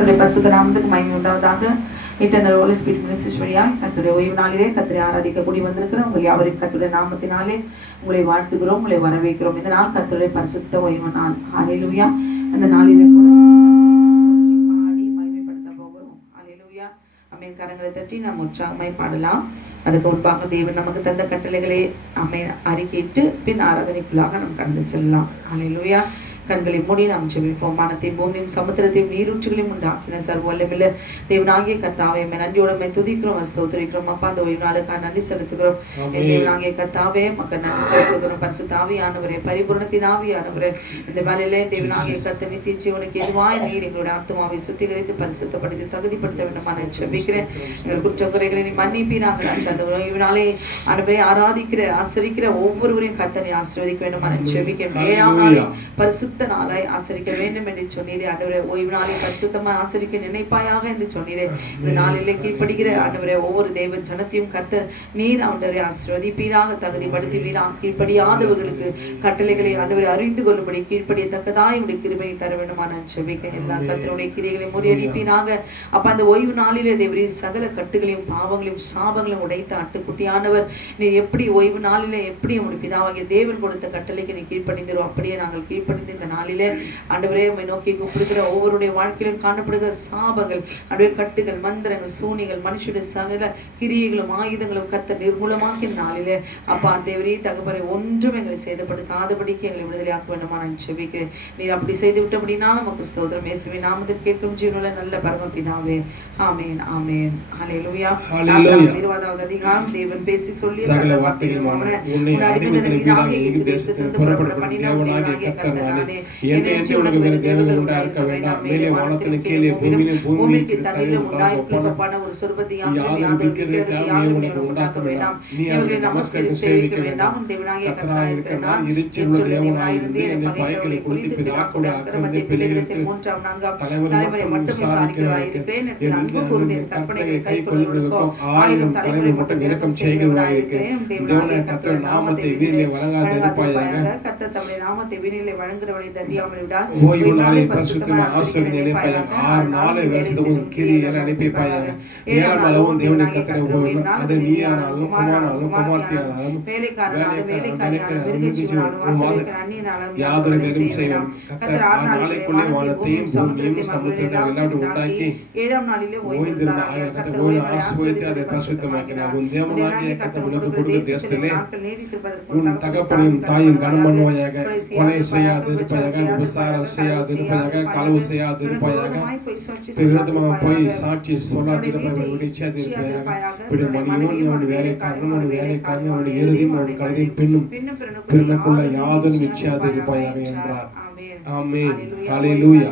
கர்த்தருடைய பரிசுத்த நாமத்துக்கு மகிமை உண்டாவதாக. இன்டர்னல் ஹோலி ஸ்பிரிட் மினிஸ்ட்ரிஸ் வழியாக கர்த்தருடைய ஓய்வு நாளிலே கர்த்தரை ஆராதிக்க கூடி வந்திருக்கிறோம். உங்கள் யாவரையும் கர்த்தருடைய நாமத்தினாலே உங்களை வாழ்த்துகிறோம், உங்களை வரவேற்கிறோம். இந்த நாள் கர்த்தருடைய பரிசுத்த ஓய்வு நாள். ஹல்லேலூயா. அந்த நாளிலே கூட பாடி மகிமைப்படுத்த போகிறோம். ஹல்லேலூயா. ஆமென். கரங்களை தட்டி நாம் உற்சாகமாய் பாடலாம். அதுக்கு முன்பாக தேவன் நமக்கு தந்த கட்டளைகளை அறிக்கையிட்டு பின் ஆராதனைக்குள்ளாக நாம் கடந்து செல்லலாம். ஹல்லேலூயா. கண்களை மூடி நாம் ஜெபிப்போம். வானத்தையும் பூமியும் சமுத்திரத்தையும் நீரூற்றுகளையும் உண்டாக்கின சர்வ வல்லமையுள்ள தேவனாகிய கர்த்தாவே நன்றியோட துதிக்கிறோம், ஸ்தோத்திரிக்கிறோம். அப்பா அந்த ஓய்வு நாளுக்காக நன்றி செலுத்துகிறோம். தேவனாகிய கர்த்தாவே மக்கள் நன்றி செலுத்துகிறோம். பரிசுத்த ஆவியானவரே, பரிபூரணத்தின் ஆவியானவரே, இந்த வேளையிலே தேவனாகிய கர்த்தர் நித்திய ஜீவனுக்கு எதுவாய் நீர் எங்களுடைய ஆத்மாவை சுத்திகரித்து பரிசுத்தப்படுத்தி தகுதிப்படுத்த வேண்டுமா நான் ஜெபிக்கிறேன். எங்கள் குற்றக்குறைகளை நீ மன்னிப்பீராக. அந்த ஓய்வு நாளை ஆண்டவரை ஆராதிக்கிற ஆசரிக்கிற ஒவ்வொருவரையும் கர்த்தனை ஆசீர்வதிக்க வேண்டுமா நான் ஜெபிக்கிறேன். 7ஆம் நாளை பரிசுத்த நாளாய் ஆசரிக்க வேண்டும் என்று சொன்னீரே ஆண்டவரே. ஓய்வு நாளை பரிசுத்தமாக ஆசரிக்க நினைப்பாயாக என்று சொன்னீரே. இந்த நாளிலே கீழ்ப்படுகிற ஆண்டவரே ஒவ்வொரு தேவ ஜனத்தையும் கர்த்தர் நீர் ஆண்டவரை ஆசீர்வதிப்பீராக, தகுதிப்படுத்துவீராக. கீழ்ப்படியாதவர்களுக்கு கட்டளைகளை ஆண்டவரை அறிந்து கொள்ளும்படி கீழ்ப்படியத்தக்கதாய் உடைய கிருபையை தர வேண்டுமா நான் ஜெபிக்கிறேன். எல்லா சத்துருடைய கிரியைகளை முறியடிப்பீராக. அப்ப அந்த ஓய்வு நாளிலே தேவரே சகல கட்டுகளையும் பாவங்களையும் சாபங்களையும் உடைத்த ஆட்டுக்குட்டியானவர் நீர் எப்படி ஓய்வு நாளிலே எப்படி உங்களுடைய பிதாவாகிய தேவன் கொடுத்த கட்டளைக்கு நீ கீழ்ப்படிந்தோம், அப்படியே நாங்கள் கீழ்ப்படிந்து இந்த நாளிலே ஆண்டவரே உம்மை நோக்கி கூப்பிடுகிற ஒவ்வொருடைய வாழ்க்கையிலும் காணப்படுகிற சாபங்கள், ஆண்டவரே கட்டுகள், மந்திரங்கள், சூனிகள், மனுஷனுடைய சகல கிரியைகளும் ஆயுதங்களும் கர்த்தர் நிர்மூலமாக்கி நாளிலே அப்பா தேவரே தகப்பனை ஒன்றும் எங்களை சேதப்படுத்தாதபடிக்கு எங்களை விடுதலையாக்க வேண்டுமா நான் ஜெபிக்கிறேன். நீர் அப்படி செய்து விட்டபடினா நமக்கு ஸ்தோத்திரம். இயேசுவின் நாமத்தில் கேட்கும் ஜீவனுள்ள நல்ல பரமபிதாவே. ஆமென், ஆமென். ஹல்லேலூயா. 20வது அதிகாரம் தேவன் பேசி சொல்லி சகல வார்த்தைகள் ஓய்வு நாளை பரிசுத்தமாக ஆசீர்வதித்து நினைப்பாயாக. 6 நாளை வேண்டவும் கிரியைகளை அனுப்பிப்பாயாக. 7ஆம் நாளும் தேவனை கர்த்தரை ஓய்வு அது நீயானாலும் குமாரனாலும் குமார்த்தியானாலும் யாதொரு வேலையும் செய்வோம். கர்த்தர் 6 நாளைக்குள்ளே வானத்தையும் பூமியையும் சமுத்திரத்தையும் எல்லாவற்றையும் உண்டாக்கி 7ஆம் நாளிலே ஓய்ந்திருந்த கர்த்தர் ஓய்வு ஆசீர்வதித்து அதை பரிசுத்தமாக்கினார். உன் தேவனாகிய கர்த்தர் உனக்கு கொடுத்த தேசத்திலே உன் தகப்பனையும் தாயும் கனம் பண்ணுவாயாக. கொலை செய்யாதிருப்பாயாக, விபசாரம் செய்யாதிருப்பாயாக, களவு செய்யாதிருப்பாயாக, விரோதமாக போய் சாட்சி சொல்லாதிருப்பாயாக, அவன் வேலைக்காரனும் அவன் வேலைக்காரனும் அவனுடைய இறுதியும் அவன் கழுதையும் பின்னும் பிறனுக்குள்ள யாதொரு நிச்சயாதிருப்பாயாக என்றார். ஆமென். ஹல்லேலூயா.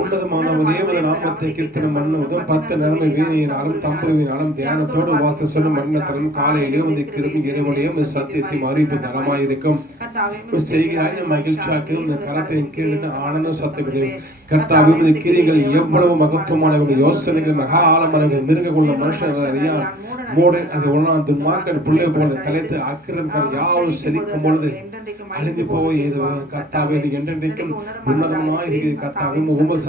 உன்னதமான தேவனுடைய நாமத்தை கீர்த்தனம் பண்ணுவதும் 10 நரம்பு வீணையினாலும் தம்புருவினாலும் தியானத்தோடு வாச சொல்லும் மரணத்திலும் காலையிலேயும் இந்த கிருபை இரவலையும் சத்தியத்தையும் அறிவிப்பு நலமாயிருக்கும். செய்கிறாய் மகிழ்ச்சியாக்கும் இந்த கரத்தின் கீழ் ஆனந்த சத்தங்களையும் கர்த்தாவே இந்த கிரிகள் எவ்வளவு மகத்துவமானவர்கள், யோசனைகள் மகா ஆழமானவர்கள், மிருகக்குள்ள மனுஷன் அறியா மூட அதை ஒன்றாம் துன்மார்க்கர் பிள்ளை போல தலைத்து அக்கிரமக்கார் யாரும் செழிக்கும் பொழுது அழிந்து போக ஏதோ கர்த்தாவே என்றென்றைக்கும் உன்னதமாக இருக்கிறது. கர்த்தாவே உமது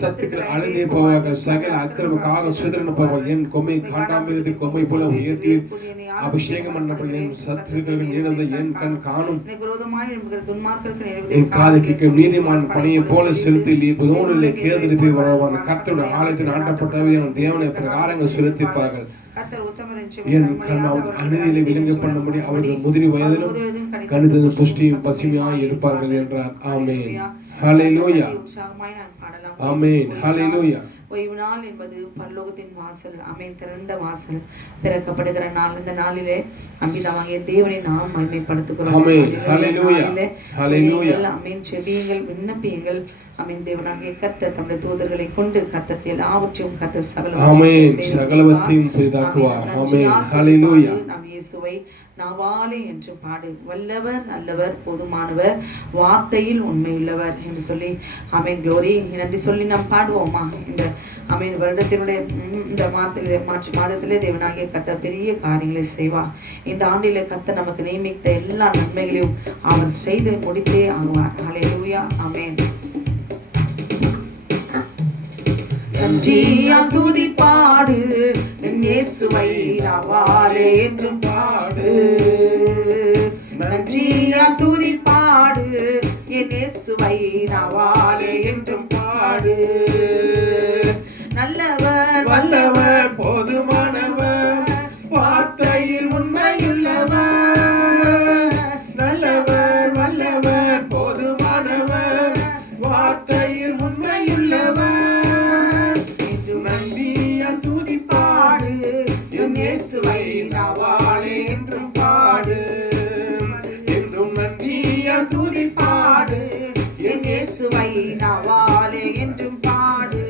சத்துக்கள் அழிந்தே போவாங்க. சகல அக்கிரமக்காக சுதரன போவாங்க. என் கொம்மை காண்டாமல் கொம்மை போல உயர்த்தி அபிஷேகம் பண்ணப்படும் என் சத்துருக்கள் நீளந்த என் கண் காணும், என் காது கேட்கும் நீதிமான் பணியை போல செலுத்தி புதோனிலே கேதரிப்பை வருவான். கர்த்தருடைய ஆலயத்தில் ஆண்டப்பட்டவை என் தேவனை பிரகாரங்கள் செலுத்திப்பார்கள். என் கண்ணாவது அநீதியிலே விலங்கு பண்ணும்படி அவர்கள் முதிரி வயதிலும் கணித புஷ்டியும் பசுமையாய் இருப்பார்கள் என்றார். ஆமென். ஹல்லேலூயா. ஆமென். ஹல்லேலூயா. ஓய்வு நாள் என்பது பரலோகத்தின் வாசல், ஆமென், திறந்த வாசல் திறக்கப்படுகிற நாள். இந்த நாளிலே அம்பிதாவாகிய தேவனை நாம் மகிமைப்படுத்துகிறோம். ஆமென். ஹல்லேலூயா. ஹல்லேலூயா. ஆமென். செபியுங்கள், விண்ணப்பியுங்கள். ஆமென். தேவனாகிய கர்த்தர் தம்முடைய தூதர்களை கொண்டு கர்த்தர் எல்லாவற்றையும் கர்த்தர் சகலவற்றையும் புதிதாக்குவார். ஆமென். ஹல்லேலூயா. நாம் இயேசுவை நாவாலே என்று பாடு. வல்லவர், நல்லவர், போதுமானவர், வார்த்தையில் உண்மையுள்ளவர் என்று சொல்லி ஆமென். க்ளோரி நன்றி சொல்லி நாம் பாடுவோமா? இந்த ஆமென் வருடத்தினுடைய இந்த மார்ச் மாதத்திலே தேவனாகிய கர்த்தர் பெரிய காரியங்களை செய்வார். இந்த ஆண்டிலே கர்த்தர் நமக்கு நியமித்த எல்லா நன்மைகளையும் அவர் செய்து முடித்தே ஆகுவார். ஹல்லேலூயா. ஆமென். நன்றியால் துதிப்பாடு என் இயேசுவை நாவாலே என்றும் பாடு. நன்றியால் துதிப்பாடு என் இயேசுவை நாவாலே என்றும் பாடு. நல்லவர் வல்லவர் போதுமானவர் வார்த்தையில் உண்மையுள்ளவர். நல்லவர் வல்லவர் போதுமானவர் வார்த்தையில் உண்மையுள்ளவர். என்று நன்றியால் துதிப்பாடு என் இயேசுவை நாவாலே என்றும் பாடு. என்றும் நன்றியால் துதிப்பாடு என் இயேசுவை நாவாலே என்றும் பாடு.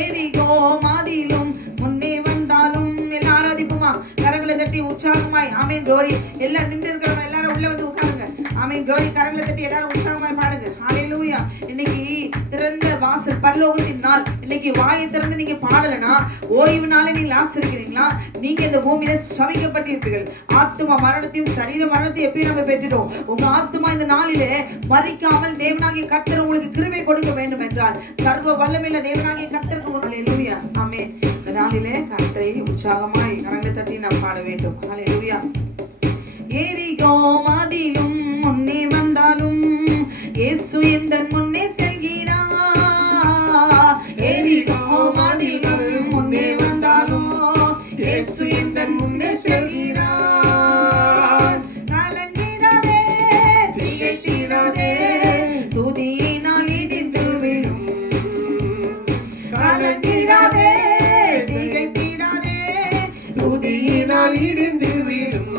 எரிகோ மாதிலும் முன்னே வந்தாலும் எல்லாரும் அதிகமா கரங்களை தட்டி உற்சாகமாய் ஆமென் glory. எல்லாம் நின்று இருக்கிறவங்க எல்லாரும் உள்ள வந்து உட்காருங்க. ஆமென் glory. கரங்களை தட்டி எல்லாரும் உற்சாகமாய் பாடுங்க. ஹalleluya. இன்னைக்கு திறந்த வாசல் பரலோகத்தின் நாள். இன்னைக்கு வாயை திறந்து நீங்க பாடலனா ஓய்வு நாளை நீங்க ஆசீர்வதிக்கிறீங்களா? நீங்க இந்த பூமியில சபிக்கப்பட்டிருப்பீர்கள். ஆத்துமா மரணத்தையும் சரீர மரணத்தையும் எப்பயும் நம்ம பெற்றுட்டோம். உங்க ஆத்துமா இந்த நாளிலே மரிக்காமல் தேவனாகிய கர்த்தர் உங்களுக்கு கிருபை கொடுக்க வேண்டும் என்றால் சர்வ வல்லமையுள்ள தேவனாகிய கர்த்தருக்கு ஹalleluya. ஆமென். இந்த நாளிலே கர்த்தரை உற்சாகமாய் கரங்களை தட்டி நாம் பாட வேண்டும். ஹalleluya. எரிகோ மதிலும் முன்னே வந்தாலும் இயேசு எந்தன் முன்னே செல்கிறார். எரிகோ மதிலும் முன்னே வந்தாலும் இயேசு எந்தன் முன்னே செல்கிறார். கலங்கிடாதே திகைத்திடாதே துதியினால் இடிந்து விடும். கலங்கிடாதே திகைத்திடாதே துதியினால் இடிந்து விடும்.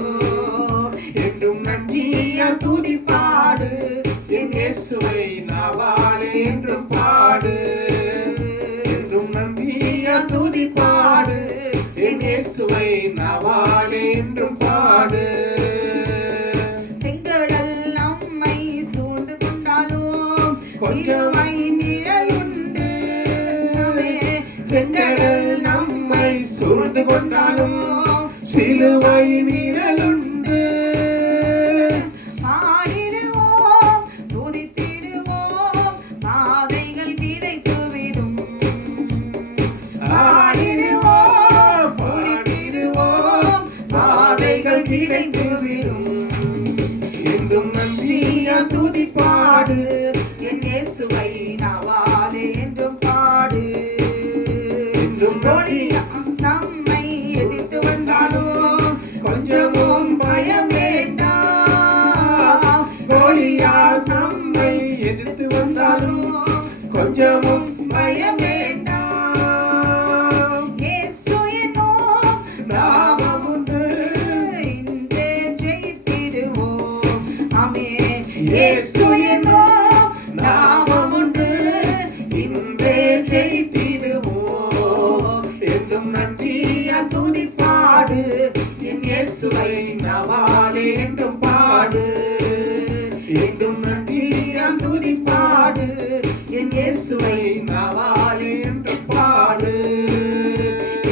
என்றும் நன்றியால் துதிப்பாடு என் இயேசுவை நாவாலே என்றும் பாடு. என்றும் நன்றியால் துதிப்பாடு என் இயேசுவை நாவாலே என்றும் பாடு. செங்கடல் நம்மை சூழ்ந்து கொண்டாலும் கொஞ்சமை நிழலுண்டு. செங்கடல் நம்மை சூழ்ந்து கொண்டாலும் சிலுவை நிழலுண்டு. பாடிடுவோம் துதித்திடுவோம் பாதைகள் கிடைத்துவிடும். ஆடிடுவோம் பாடிடுவோம் பாதைகள் கிடைத்துவிடும். என்றும் நன்றியால் துதிப்பாடு என் இயேசுவை நாவாலே என்றும் பாடு. என்றும் கோலியாத் நம்மை எதிர்த்து வந்தாலும் கொஞ்சமும் பயம் வேண்டாம். கோலியாத் நம்மை எதிர்த்து வந்தாலும் கொஞ்சமும் பயம் வேண்டாம். இயேசு என்னும் நாமம் உண்டு. இன்றே ஜெயித்திடுவோம். ஆமென். இயேசு என்னும் நாமம் உண்டு. இன்றே ஜெயித்திடுவோம். என்றும் நன்றியால் துதிப்பாடு என் இயேசுவை நாவாலே என்றும் பாடு. என்றும் நன்றியால் துதிப்பாடு என் இயேசுவை நாவாலே என்றும் பாடு.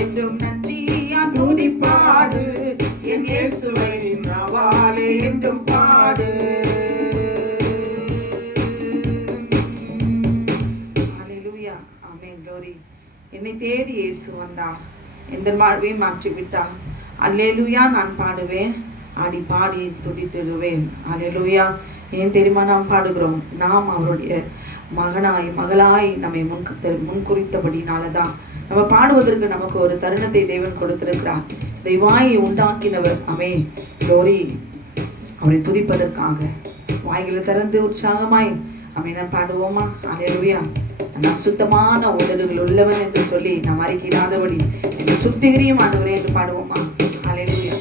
என்றும் நன்றியால் துதிப்பாடு என் இயேசுவை நாவாலே என்றும் பாடு. ஹalleluya. ஆமென் glory. என்னை தேடி இயேசு வந்தார், எந்த வாழ்வை மாற்றி விட்டார். அல்லேலூயா. நான் பாடுவேன், ஆடி பாடி துதித்திடுவேன். அல்லேலூயா. ஏன் தெரியுமா நாம் பாடுகிறோம்? நாம் அவருடைய மகனாய் மகளாய் நம்மை முன்குறித்தபடினாலதான் நம்ம பாடுவதற்கு நமக்கு ஒரு தருணத்தை தேவன் கொடுத்திருக்கிறார். தெய்வாயை உண்டாக்கினவர் ஆமென் glory. அவரை துதிப்பதற்காக வாய்களை திறந்து உற்சாகமாய் ஆமென் பாடுவோமா? அல்லேலூயா. நான் சுத்தமான உதடுகள் உள்ளவன் என்று சொல்லி நாம் அறிக்கையிடாதபடி என்னை சுத்திகரியும் ஆண்டவரே என்று பாடுவோமா? அல்லேலூயா.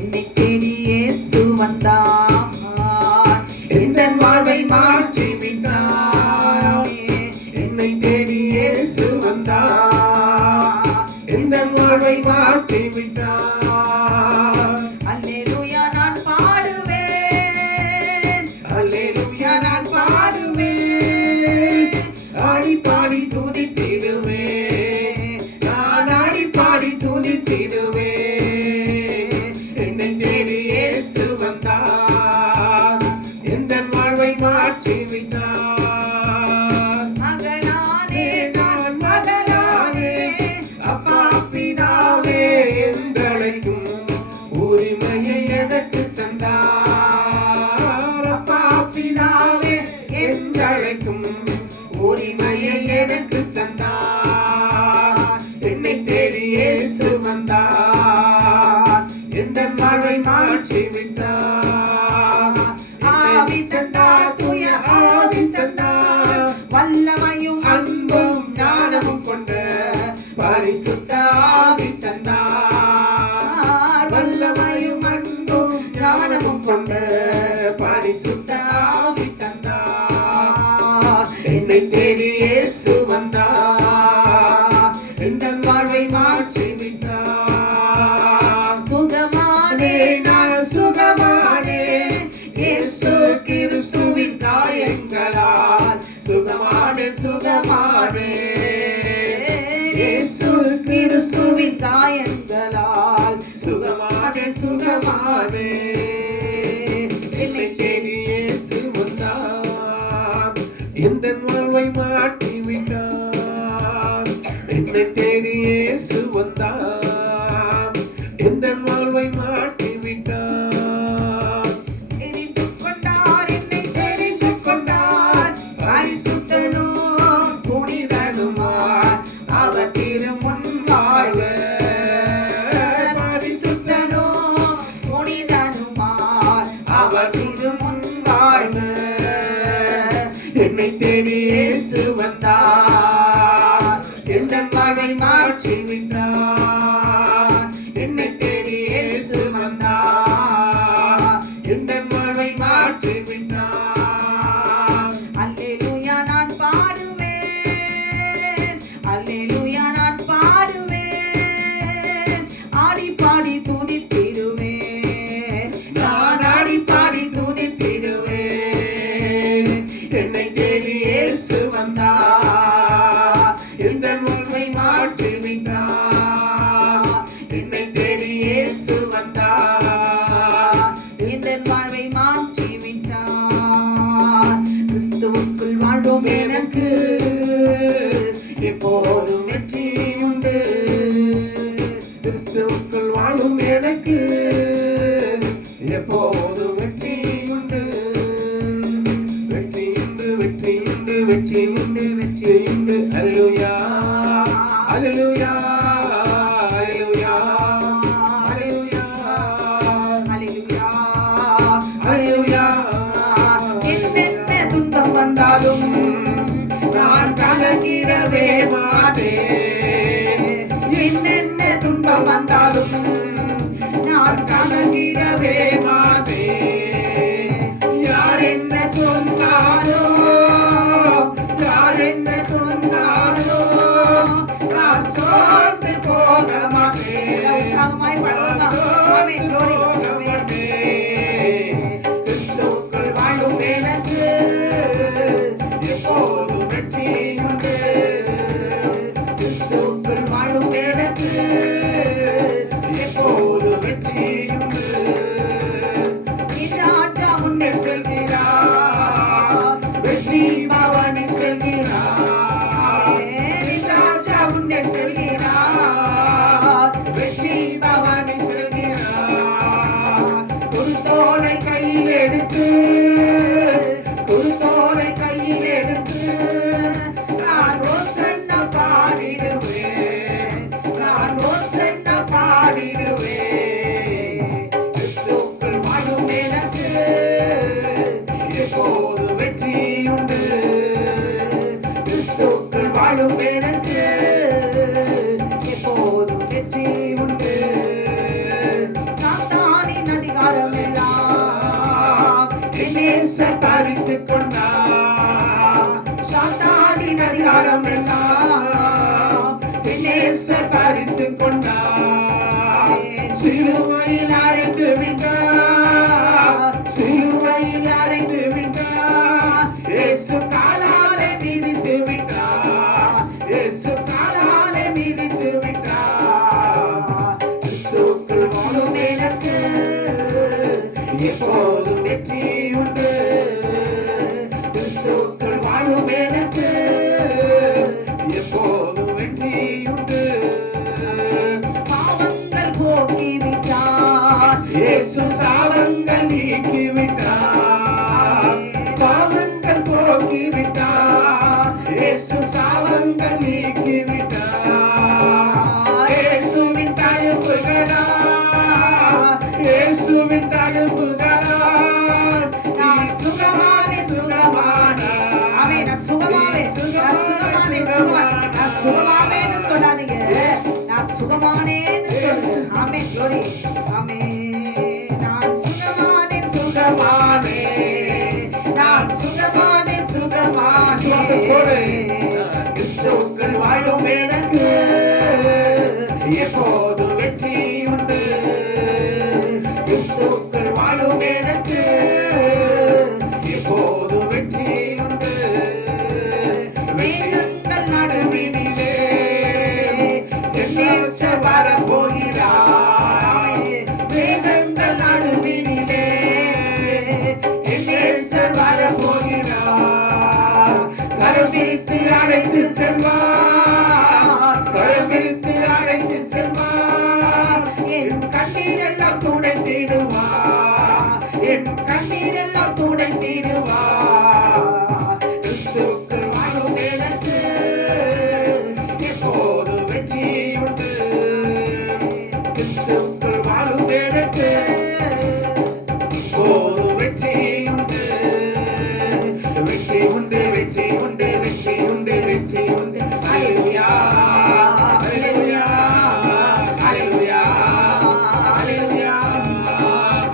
என்னை தேடி இயேசு வந்தார், எந்த வாழ்வை மாற்றி விட்டார். என்னை தேடி இயேசு வந்தார், எந்த வாழ்வை மாற்றி விட்டார். அல்லேலூயா. நான் பாடுவேன், அல்லேலூயா நான் பாடுவேன், ஆடி பாடி துதித்திடுவேன். நான் ஆடி பாடி துதித்திடுவேன். என்னை தேடி இயேசு வந்தார், எந்த வாழ்வை மாற்றி விட்டார். மகளாய் பிதாவே என்றழைக்கும் உரிமையை எனக்கு தந்தார். என்னை தேடி இயேசு வந்தார், எந்த வாழ்வை மாற்றி விட்டார். ஆவி தந்தார், தூய ஆவி தந்தார், வல்லமையும் அன்பும் ஞானமும் கொண்ட பரிசுத்த ஆவி தந்தார். வல்லமையும் அன்பும் ஞானமும் கொண்ட பரிசுத்த ஆவி தந்தார். என்னை தேடி இயேசு வந்தார், எந்த வாழ்வை மாற்றி விட்டார். சுகமானே நான் சுகமானேன், இயேசு கிறிஸ்துவின் காயங்களால் சுகமானேன், சுகமானேன். இயேசு கிறிஸ்துவின் காயங்களால் சுகமானேன், சுகமானேன். என்னை தேடி இயேசு வந்தார், எந்த வாழ்வை மாற்றி விட்டார். என்னை தேடி இயேசு வந்தார், எந்த வாழ்வை மாற்றி விட்டார். தெரிந்து கொண்டார், என்னை தெரிந்து கொண்டார், பரிசுத்தனும் புனிதனுமாய் அவர் திருமுன் வாழ்க. பரிசுத்தனும் புனிதனுமாய் அவர் திருமுன் வாழ்க. என்னை தேடி இயேசு வந்தார், எந்த வாழ்வை மாற்றி விட்டார். என்னை தேடி இயேசு வந்தார், எந்த வாழ்வை மாற்றி விட்டார். அல்லேலூயா நான் பாடுவேன், அல்லேலூயா நான் பாடுவேன், ஆடி பாடி துதித்திடுவேன், நான் ஆடி பாடி துதித்திடுவேன். என்னை தேடி இயேசு வந்தார், எந்த வாழ்வை மாற்றி விட்டார். என்னை தேடி இயேசு வந்தார், இந்த வாழ்வை மாற்றி விட்டார். கிறிஸ்துவுக்குள் வாழ்வோம் எனக்கு எப்போதும் வெற்றி உண்டு. கிறிஸ்துவுக்குள் வாழும் எனக்கு எப்போதும் வெற்றி உண்டு. வெற்றி உண்டு, வெற்றி உண்டு, வெற்றி உண்டு, வெற்றி உண்டு. அல்லேலூயா, அல்லேலூயா, அல்லேலூயா, அல்லேலூயா, அல்லேலூயா, அல்லேலூயா. என்னென்ன துன்பம் வந்தாலும் நான் கலங்கிடவே மாட்டேன். என்னென்ன துன்பம் வந்தாலும் நான் கலங்கிடவே மாட்டேன். யார் என்ன சொன்னாலோ, யார் என்ன சொன்னாலோ, நான் சோர்ந்து போக மாட்டேன். உற்சாகமாய் பாடுவோமா? ஆமென். Glory. ஆமென். கிறிஸ்துவுக்குள் வாழும் எனக்கு எப்போதும் வெற்றி உண்டு. கிறிஸ்துவுக்குள் வாழும் எனக்கு எப்போதும் வெற்றி உண்டு. ராஜா முன்னே செல்கிறார், வெற்றி பவனி செல்கிறார். ராஜா முன்னே செல்கிறார், வெற்றி பவனி செல்கிறார். குருத்தோலை கையில் எடுத்து, குருத்தோலை கையில் எடுத்து நான் ஓசன்னா பாடிடுவேன், நான் ஓசன்னா பாடிடுவேன். கிறிஸ்துவுக்குள் வாழும் எனக்கு எப்போது வெற்றி உண்டு. கிறிஸ்துவுக்குள் வாழும் எனக்கு எப்போதும் வெற்றி உண்டு. சாத்தானின் அதிகாரம் எல்லாம் நேசர் பறித்துக் கொண்டார். சாத்தானின் அதிகாரம் எல்லாம் நேசர் பறித்துக் கொண்டார். சிலுவையில் அறைந்து விட்டார், சிலுவையில் அறைந்து விட்டார். இயேசு காலாலே மிதித்து விட்டார், இயேசு காலாலே மிதித்து விட்டார். கிறிஸ்துவுக்குள் வாழும் எனக்கு எப்போதும் வெற்றி உண்டு. கிறிஸ்துவுக்குள் வாழும் எனக்கு எப்போதும் வெற்றி உண்டு. பாவங்கள் போக்கிவிட்டார், இயேசு சாபங்கள் நீக்கிவிட்டார். நான் சுகமானேன்னு சொல்லாதீங்க, நான் சுகமானேன்னு சொல்லுங்க. ஆமே, glory. ஆமே, நான் சுகமானேன், சுகமானே, நான் சுகமானேன், சுகமானே. கிறிஸ்துவுக்குள் வாழும் எனக்கு எப்போது வெற்றி உண்டு. கிறிஸ்துவுக்குள் வாழும் எனக்கு எப்போது வெற்றி உண்டு. மேகங்கள் நடுவினிலே என் நேசர் வரப்போகிறார். மேகங்கள் நடுவினிலே என் நேசர் வரப்போகிறார். கரம் பிடித்து அழைத்து செல்வார். கரம் பிடித்து அழைத்து செல்வார். என் கண்ணீரெல்லாம் துடைத்திடுவார். என் கண்ணீரெல்லாம் துடைத்திடுவார். கிறிஸ்துவுக்குள் வாழும் எனக்கு எப்போது வெற்றி உண்டு. கிறிஸ்துவுக்குள் வாழும் எனக்கு எப்போது வெற்றி உண்டு. வெற்றி உண்டு, வெற்றி உண்டு, வெற்றி உண்டு, வெற்றி உண்டு. ஹல்லேலூயா, ஹல்லேலூயா, ஹல்லேலூயா, ஹல்லேலூயா.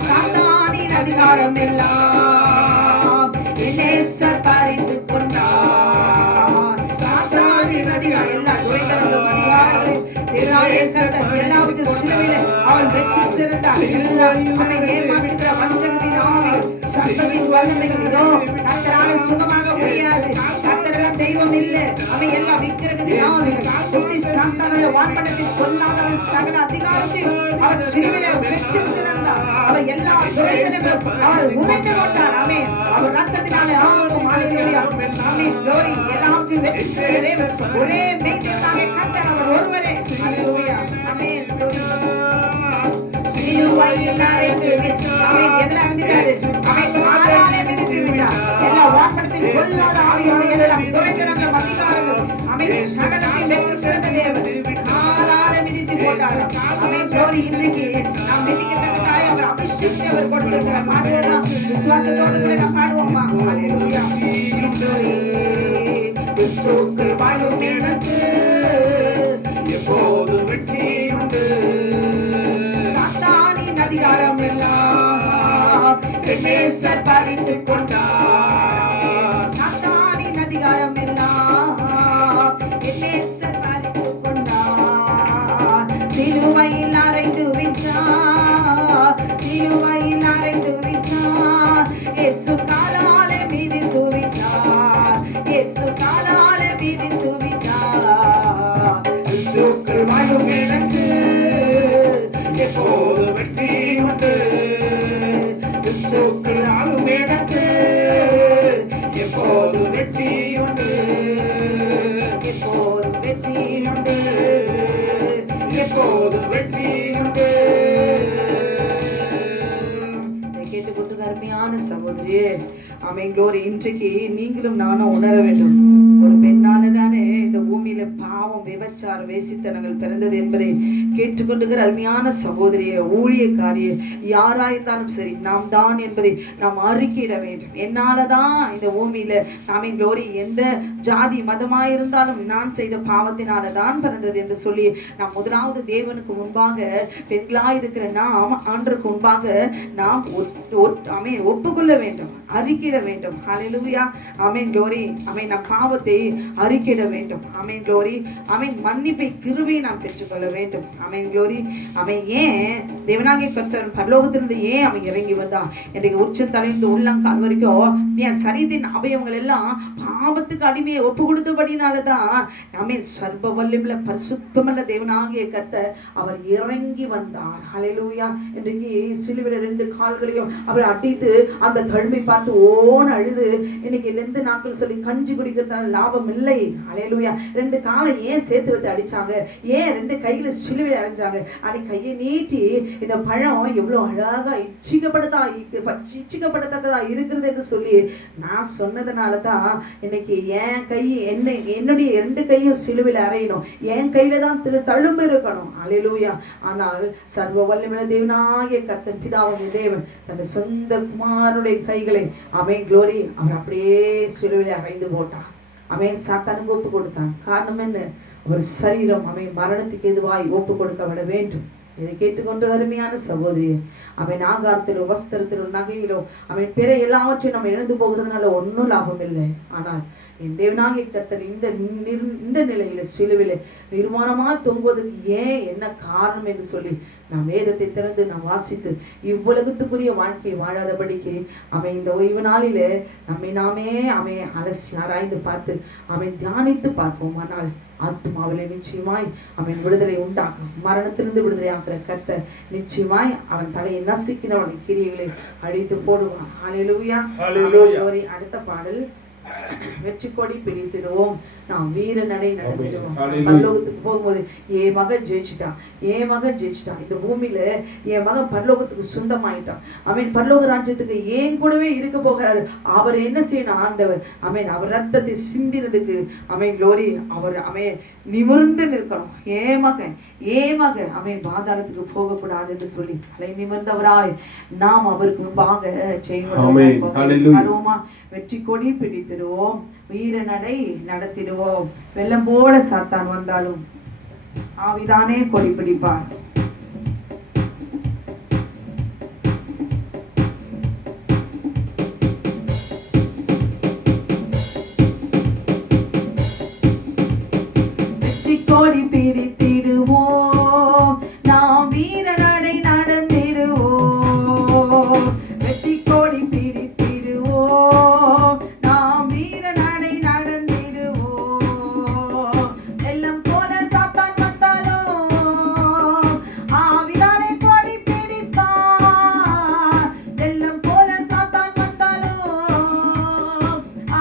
சாத்தானின் அதிகாரம் எல்லாம் என் நேசர் பறித்துக் கொண்டார். சாத்தானின் அதிகாரம் எல்லாம் நோய்களும் அதிகாரங்களும் தேவனாகிய கர்த்தர் எல்லாவற்றையும் சிலுவையிலே அவர் வெற்றி சிறந்தார். எல்லாம் நம்மை ஏமாற்றுகிற வஞ்சகத்தின் ஆவிகள், சர்ப்பத்தின் வல்லமைகள் இதோ கர்த்தரால் சுகமாக முடியாது. கர்த்தரிடம் தெய்வம் இல்லை. அவை எல்லாம் விக்கிரகத்தின் ஆவிகள், புத்தி சாத்தானுடைய வான்படத்தில் கொல்லாதவன் சகல அதிகாரத்தையும் அவர் சிலுவையிலே வெற்றி சிறந்தார். அவர் எல்லா துரைத்தனங்களும் அவர் உடைத்து கொண்டார். ஆமென். அவர் ரத்தத்தினாலே ஆகும். ஹல்லேலூயா. ஆமென். glory. எல்லாவற்றையும் வெற்றி சிறந்த தேவன் ஒரே மெய்தேவனாகிய கர்த்தர் அவர் ஒருவரே. ஹல்லேலூயா. ஆமென். glory. சிலுவையில் அறைந்து விட்டார். ஆமென். எதில அறைந்தாரு? ஆமென். காலாலே மிதித்து விட்டார். எல்லா வான்படத்தில் கொல்லாத ஆவியோட எல்லாம் துரைத்தனங்களும் அதிகாரங்கள் ஆமென் சகலத்தையும் வெற்றி சிறந்த தேவன் காலாலே மிதித்து போட்டார். ஆமென். glory. இன்றைக்கு நாம் மிதிக்கத்தக்கதாய் அவர் அபிஷேகத்தை அவர் கொடுத்திருக்கிறார். பாடுவோமா? விசுவாசத்தோடு கூட நாம் பாடுவோமா? ஹல்லேலூயா. glory. கிறிஸ்துவுக்குள் வாழும் எனக்கு எப்போது வெற்றி உண்டு. சாத்தானின் அதிகாரம் எல்லாம் என் நேசர் பறித்துக் கொண்டார். சாத்தானின் அதிகாரம் எல்லாம் என் நேசர் பறித்துக் கொண்டார். சிலுவையில் அறைந்து விட்டார். சிலுவையில் அறைந்து விட்டார். இயேசு காலாலே மிதித்து விட்டார். இயேசு காலாலே மிதித்து விட்டார். கிறிஸ்துவுக்குள் வாழும் எனக்கு எப்போது வெற்றி உண்டு. கிறிஸ்துவுக்குள் வாழும் எனக்கு எப்போது வெற்றி உண்டு. எப்போது வெற்றி உண்டு. எப்போது வெற்றி உண்டு. இதை கேட்டுக்கொண்டு அருமையான சகோதரியே, ஆமென். glory. இன்றைக்கு நீங்களும் நானும் உணர வேண்டும், ஒரு பெண்ணால தானே இந்த பூமியில பாவம், விபச்சாரம், வேசித்தனங்கள் பிறந்தது என்பதை கேட்டுக்கொண்டுகிற அருமையான சகோதரியே, ஊழியக்காரியே, யாராயிருந்தாலும் சரி, நாம் தான் என்பதை நாம் அறிக்கையிட வேண்டும். என்னாலதான் இந்த பூமியில ஆமென் glory எந்த ஜாதி மதமாயிருந்தாலும் நான் செய்த பாவத்தினால தான் பிறந்தது என்று சொல்லி நாம் முதலாவது தேவனுக்கு முன்பாக பெண்களாயிருக்கிற நாம் ஆண்டவருக்கு முன்பாக நாம் ஆமென் ஒப்புக்கொள்ள வேண்டும், அறிக்கையிட வேண்டும். ஹல்லேலூயா. ஆமென் glory. ஆமென். நம் பாவத்தை அறிக்கையிட வேண்டும். ஆமென் glory. ஆமென். மன்னிப்பை கிருபையை நாம் பெற்றுக்கொள்ள வேண்டும். ஆமென் glory. ஆமென். ஏன் தேவனாகிய கர்த்தர் பரலோகத்திலிருந்து ஏன் அவன் இறங்கி வந்தா? இன்றைக்கு உச்சந்தலையிலிருந்து உள்ளங்கால் வரைக்கும் என் சரீரத்தின் அவயவங்கள் எல்லாம் பாவத்துக்கு அடிமையை ஒப்பு கொடுத்தபடினாலதான் ஆமென் சர்வ வல்லமையுள்ள பரிசுத்தமுள்ள தேவனாகிய கர்த்தர் அவர் இறங்கி வந்தார். ஹல்லேலூயா. இன்றைக்கு சிலுவையில 2 கால்களையும் அவர் அடித்து அந்த தழும்பை பார்த்து ஓன அழுது இன்னைக்கு 2 நாட்கள் சொல்லி கஞ்சி குடிக்கிறதால லாபம் இல்லை. ஹல்லேலூயா. 2 காலை ஏன் சேர்த்து வச்சு அடிச்சாங்க? ஏன் 2 கையில சிலுவையில அரைஞ்சாங்க? அன்னைக்கு கையை நீட்டி இந்த பழம் எவ்வளவு அழகா இச்சிக்கப்படத்தக்கதா இருக்கிறது என்று சொல்லி நான் சொன்னதுனால தான் இன்னைக்கு என் கை என்னுடைய 2 கையும் சிலுவையில அறையணும், என் கையில தான் தழும்பு இருக்கணும். ஹல்லேலூயா. ஆனால் சர்வ வல்லமையுள்ள தேவனாகிய கர்த்தர் பிதாவாகிய தேவன் தன்னுடைய சொந்த குமாரனுடைய கைகளை ஆமென் glory அவர் அப்படியே சிலுவையில அறைந்து போட்டார். அவன் சாத்தானுக்கு ஒப்பு கொடுத்தான். காரணம் என்ன? அவர் சரீரம் அவன் மரணத்துக்கு எதுவாய் ஒப்பு கொடுக்கப்பட வேண்டும். இதை கேட்டுக்கொண்டு அருமையான சகோதரியே, அவன் ஆகாரத்திலோ வஸ்திரத்திலோ நகையிலோ அவன் பிற எல்லாவற்றையும் நம்ம இழந்து போகிறதுனால ஒன்றும் லாபம் இல்லை. ஆனால் என் தேவனாகிய கர்த்தர் இந்த நிலையில சிலுவில நிர்மாணமா தொங்குவதற்கு என்ன காரணம் என்று சொல்லி நாம் வேதத்தை திறந்து நாம் வாசித்து இவ்வுலகத்துக்குரிய வாழ்க்கையை வாழாதபடிக்கு அவன் இந்த ஓய்வு நாளில நம்மை நாமே அவன் அலசி ஆராய்ந்து பார்த்து அவன் தியானித்து பார்ப்போம். ஆனால் ஆத்மாவிலே நிச்சயமாய் அவன் விடுதலை உண்டாக்கும். மரணத்திலிருந்து விடுதலை ஆக்குற கர்த்தர் நிச்சயமாய் அவன் தலையை நசுக்கினவன் கிரியைகளை அழித்து போடுவான். ஹல்லேலூயா. அடுத்த பாடல், வெற்றி கொடி பிடித்திடுவோம், நாம் வீர நடை நடத்திடுவோம். பரலோகத்துக்கு போகும்போது என் மகன் ஜெயிச்சிட்டான், என் மகன் ஜெயிச்சிட்டான், இந்த பூமியில என் மகன் பரலோகத்துக்கு சொந்தமாயிட்டான், அவன் பரலோக ராஜ்யத்துக்கு ஏன் கூடவே இருக்க போகிறாரு. அவர் என்ன செய்யணும் ஆண்டவர்? அவன் அவர் ரத்தத்தை சிந்தினதுக்கு அவன் க்ளோரி, அவர் அவன் நிமிர்ந்து நிற்கணும். ஏன் மகன் அவன் பாதாளத்துக்கு போகக்கூடாது என்று சொல்லி அலை நிமிர்ந்தவராய் நாம் அவருக்கு முன்பாக செய்வோம். வெற்றி கொடி பிடித்திடுவோம், வீர நடை நடத்திடுவோம். வெள்ளம் போல சாத்தான் வந்தாலும் ஆவிதானே கொடி பிடிப்பார். வெற்றி கொடி பிடித்திடுவோம், நாம் வீர நடை நடந்திடுவோம். வெற்றி கொடி பிடித்திடுவோம், நாம் வீர நடை நடந்திடுவோம். வெள்ளம் போல சாத்தான் வந்தாலும் ஆவிதானே கொடி பிடிப்பார். வெள்ளம் போல சாத்தான் வந்தாலும்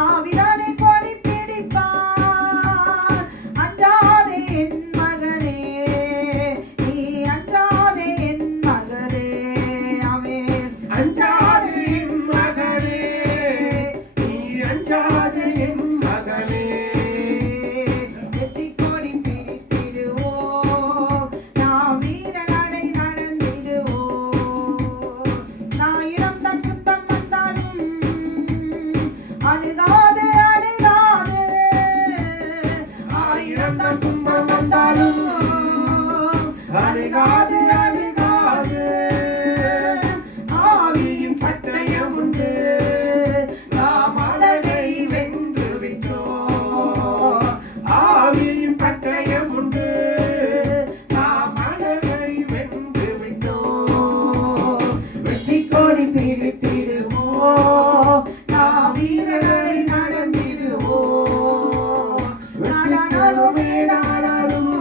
ஆவிதானே கொடி பிடிப்பார். அஞ்சாதே என் மகனே, நீ அஞ்சாதே என் மகனே. அவன் அஞ்சாதே என் மகனே, நீ அஞ்சாதே என் மகனே. வெற்றி கொடி பிடித்திடுவோம், நாம் வீர நடை நடந்திடுவோம். ஆயிரம் தான் சுத்தம் வந்தாலும் அணுகாது அணுகாது. ஆயிரம் தான் துன்பம் வந்தாலும் அணுகாது அணுகாது. ஆவியின் பட்டயம் உண்டு, நாம் அழகை வென்று விட்டோம். ஆவியின் பட்டயம் உண்டு, நாம் அழகை வென்று விட்டோம். வெற்றி கொடி பிடித்திடுவோம், நாம் வீரர்களை நடந்திடுவோம். நாடானாலும் மேடானாலும்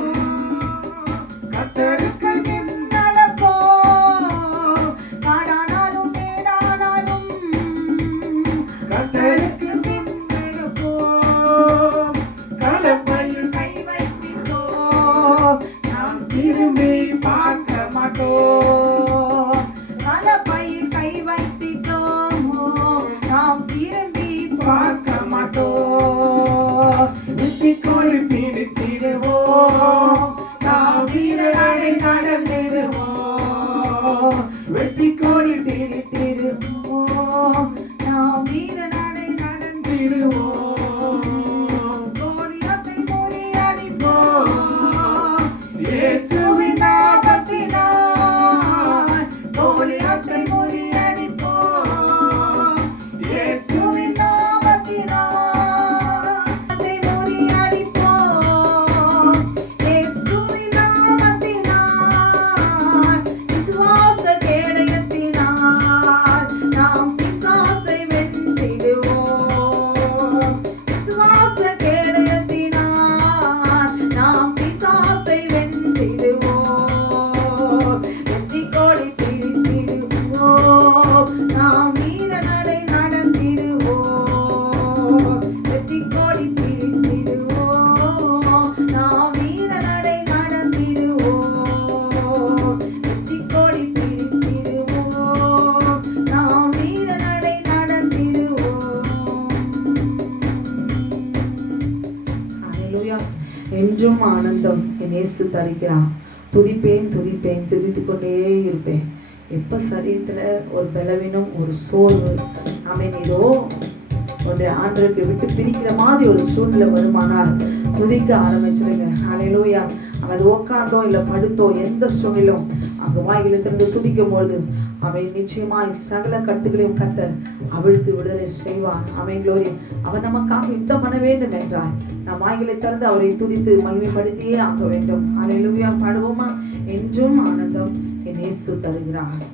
கர்த்தருக்கு பின் நடப்போம். நாடானாலும் மேடானாலும் கர்த்தருக்கு பின் நடப்போம். கலப்பையில் கை வைத்திட்டோம், நாம் திரும்பி பார்க்க மாட்டோம். கலப்பையில் கை வைத்திட்டோம், நாம் திரும்பி பார்க்க மாட்டோம். வெற்றி கொடி பிடித்திடுவோம், நாம் வீரரை நடந்திடுவோம். வெற்றி கொடி பிடித்திடுவோம், நாம் வீர நடை நடந்திடுவோம். கோலியாத்தை முறியடிப்போம், இயேசுவின் நாமத்தினால். கோலியாத்தை முறியடிப்போம், இயேசுவின் நாமத்தினால். அதை முறியடிப்போம், இயேசுவின் நாமத்தினால். விசுவாச கேடயத்தினால் நாம் பிசாசை வென்றிடுவோம். விசுவாச கேடயத்தினால் நாம் பிசாசை வென்றிடுவோம். வெற்றி கொடி பிடித்திடுவோம், நாம் வீர நடை நடந்திடுவோம். வெற்றி கொடி பிடித்திடுவோம், நாம் வீர நடை நடந்திடுவோம். வெற்றி கொடி பிடித்திடுவோம், நாம் வீர நடை நடந்திடுவோம். ஹல்லேலூயா. என்றும் ஆனந்தம் என் இயேசு தருகிறான். துதிப்பேன் துதிப்பேன் துதித்து கொண்டே இருப்பேன். எப்ப சரீரத்துல ஒரு பலவீனம், ஒரு சோர்வு, அவன் ஏதோ உன்னுடைய ஆண்டவருக்கு விட்டு பிரிக்கிற மாதிரி ஒரு சூழ்நிலை வருமானால் துதிக்க ஆரம்பிச்சிருங்க. ஹல்லேலூயா. அவன் உட்கார்ந்தோ இல்லை படுத்தோ எந்த சூழ்நிலும் அங்கே வாயில திறந்து துதிக்கும் பொழுது அவை நிச்சயமாய் சகல கட்டுகளையும் கர்த்தர் அவிழ்த்து விடுதலை செய்வான். அவன் க்ளோரி. அவன் நமக்காக யுத்தம் பண்ண வேண்டும் என்றால் நம் வாயிலை திறந்து அவரை துதித்து மகிமைப்படுத்தியே ஆக வேண்டும். ஹல்லேலூயா. பாடுவோமா? என்றும் ஆனந்தம் என் இயேசு தருகிறார்.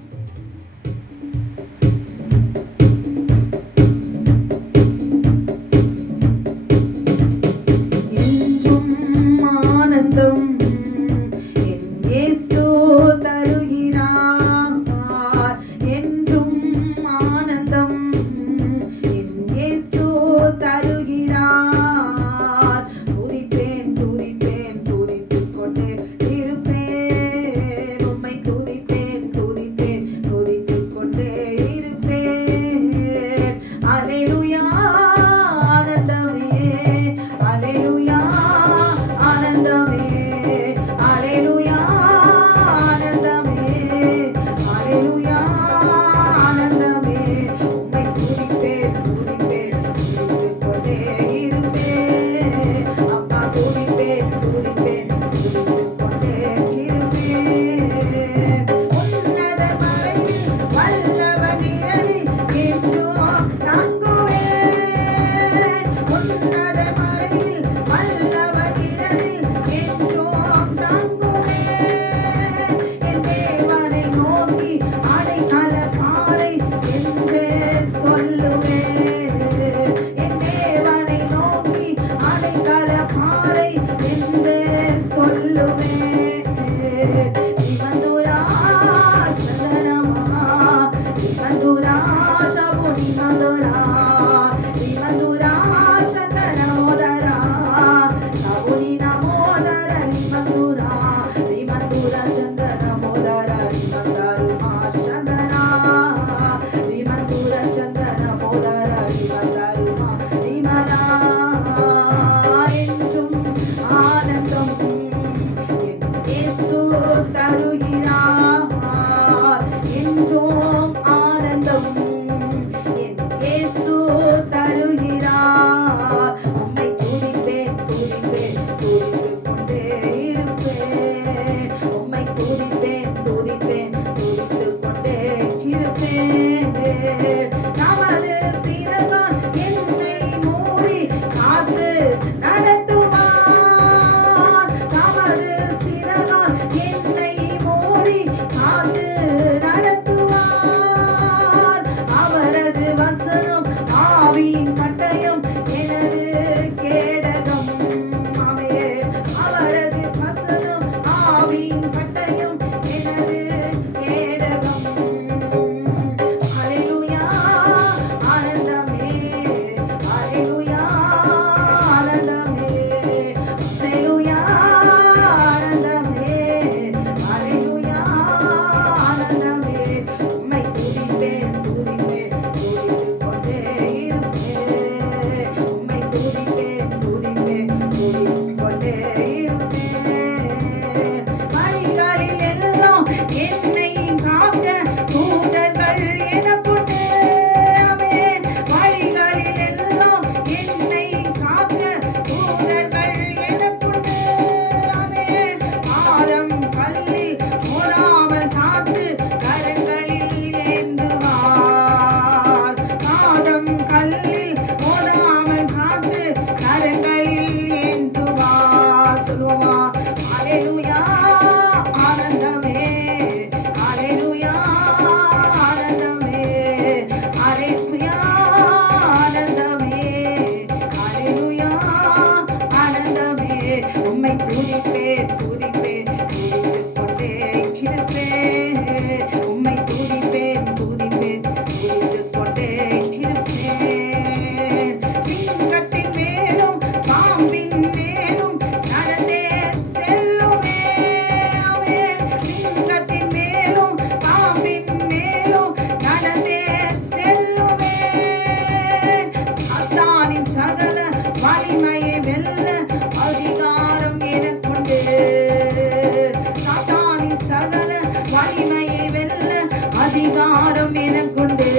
அதிகாரம் எனக்குண்டு.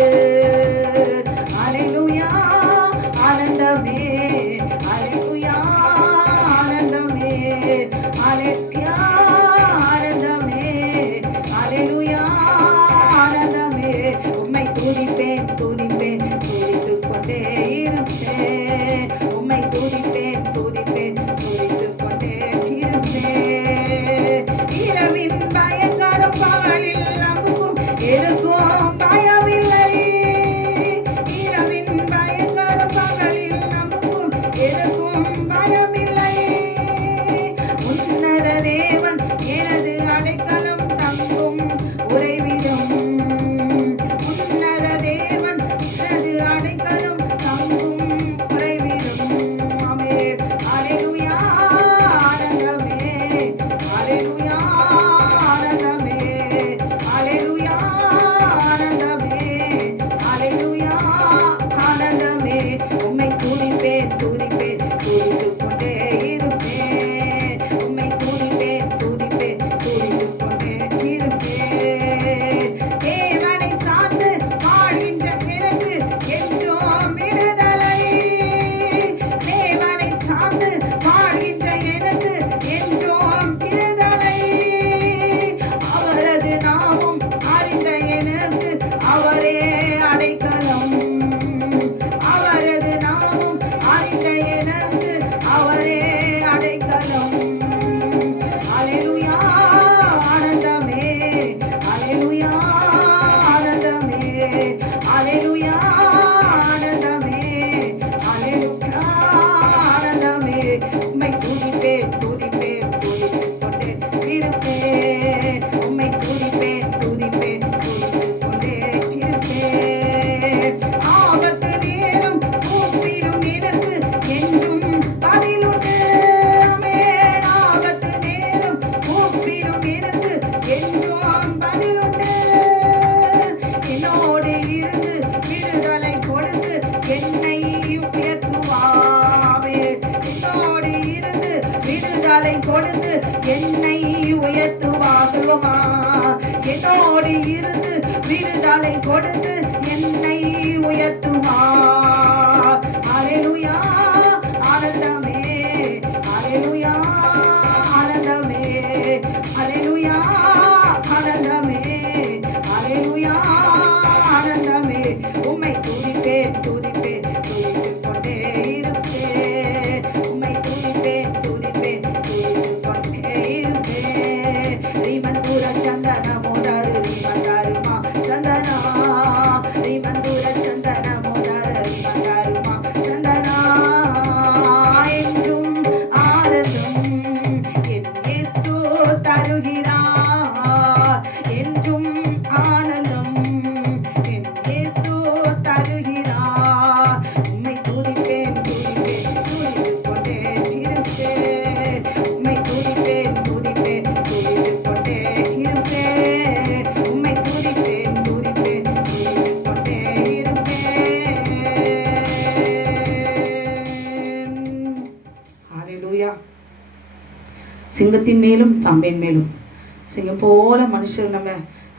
அல்லேலூயா உம்மை துதிப்பேன் துதிப்பேன் துதித்துக் கொண்டே இருப்பேன். இரவின் பயங்கரம் பகலில் நமக்கும் எதுக்கும் பயமில்லை. இரவின் பயங்கரம் பகலில் நமக்கும் எதுக்கும் பயமில்லை. உன்னத தேவன் எனது அடைக்கலம் தங்கும் உறைவிடம். உன்னத தேவன் எனது அடைக்கலம் தங்கும் உறைவிடம். ஆமென். அல்லேலூயா ஆனந்தமே. அல்லேலூயா ஆனந்தமே. அல்லேலூயா ஆனந்தமே. அல்லேலூயா ஆனந்தமே. உம்மை துதிப்பேன் துதிப்பேன் துதித்துக் கொண்டே இருப்பேன். உம்மை துதிப்பேன் துதிப்பேன் துதித்துக் கொண்டே இருப்பேன். தேவனை சார்ந்து வாழ்கின்ற எனக்கு என்றும் விடுதலை. தேவனை சார்ந்து வாழ்கின்ற எனக்கு என்றும் விடுதலை. அவரது நாமம் அறிந்த எனக்கு அவரே அடைக்கலம். அவரது நாமம் அறிந்த எனக்கு அவரே அடைக்கலம். அல்லேலூயா ஆனந்தமே. அல்லேலூயா ஆனந்தமே. அல்லேலூயா ஆனந்தமே. அல்லேலூயா ஆனந்தமே. உம்மை துதிப்பேன் துதிப்பேன் துதித்துக் கொண்டே இருப்பேன். உம்மை துதிப்பேன் துதிப்பேன் துதித்துக் கொண்டே இருப்பேன். ஆபத்து நேரம் கூப்பிடும் எனக்கு என்றும் பதிலுண்டு. ஆமென். ஆபத்து நேரம் கூப்பிடும் எனக்கு என்றும் பதிலுண்டு. என்னோடு இருந்து விடுதலை கொடுத்து என்னை உயர்த்துவாவே. என்னோடு இருந்து விடுதலை கொடுத்து என்னை உயர்த்துவா. சொல்லுமா. என்னோடு இருந்து விடுதலை கொடுத்து என்னை உயர்த்துவா. அல்லேலூயா ஆனந்தமே. அல்லேலூயா ஆனந்தமே. அல்லேலூயா ஆனந்தமே. அல்லேலூயா ஆனந்தமே. உம்மை துதிப்பேன் துதிப்பேன் துதித்துக் கொண்டே இருப்பேன். உம்மை துதிப்பேன் துதிப்பேன் துதித்துக் கொண்டே இருப்பேன். ரீமந்தூர சந்தன மோதாரு ரீமந்தாருமா சந்தனா. ரீமந்தூர சந்தன மோதாரு ரீமந்தாருமா சந்தனா. என்றும் ஆனந்தம் என் இயேசு தருகிறார். என்றும் ஆனந்தம் என் இயேசு தருகிறார். உம்மை துதிப்பேன் துதிப்பேன் துதித்துக் கொண்டே இருப்பேன். உம்மை துதிப்பேன் துதிப்பேன் துதித்துக் கொண்டே இருப்பேன். உம்மை துதிப்பேன் துதிப்பேன் துதித்துக் கொண்டே இருப்பேன். ஹல்லேலூயா. சிங்கத்தின் மேலும் பாம்பின் மேலும். சிங்கம் போல மனுஷர் நம்ம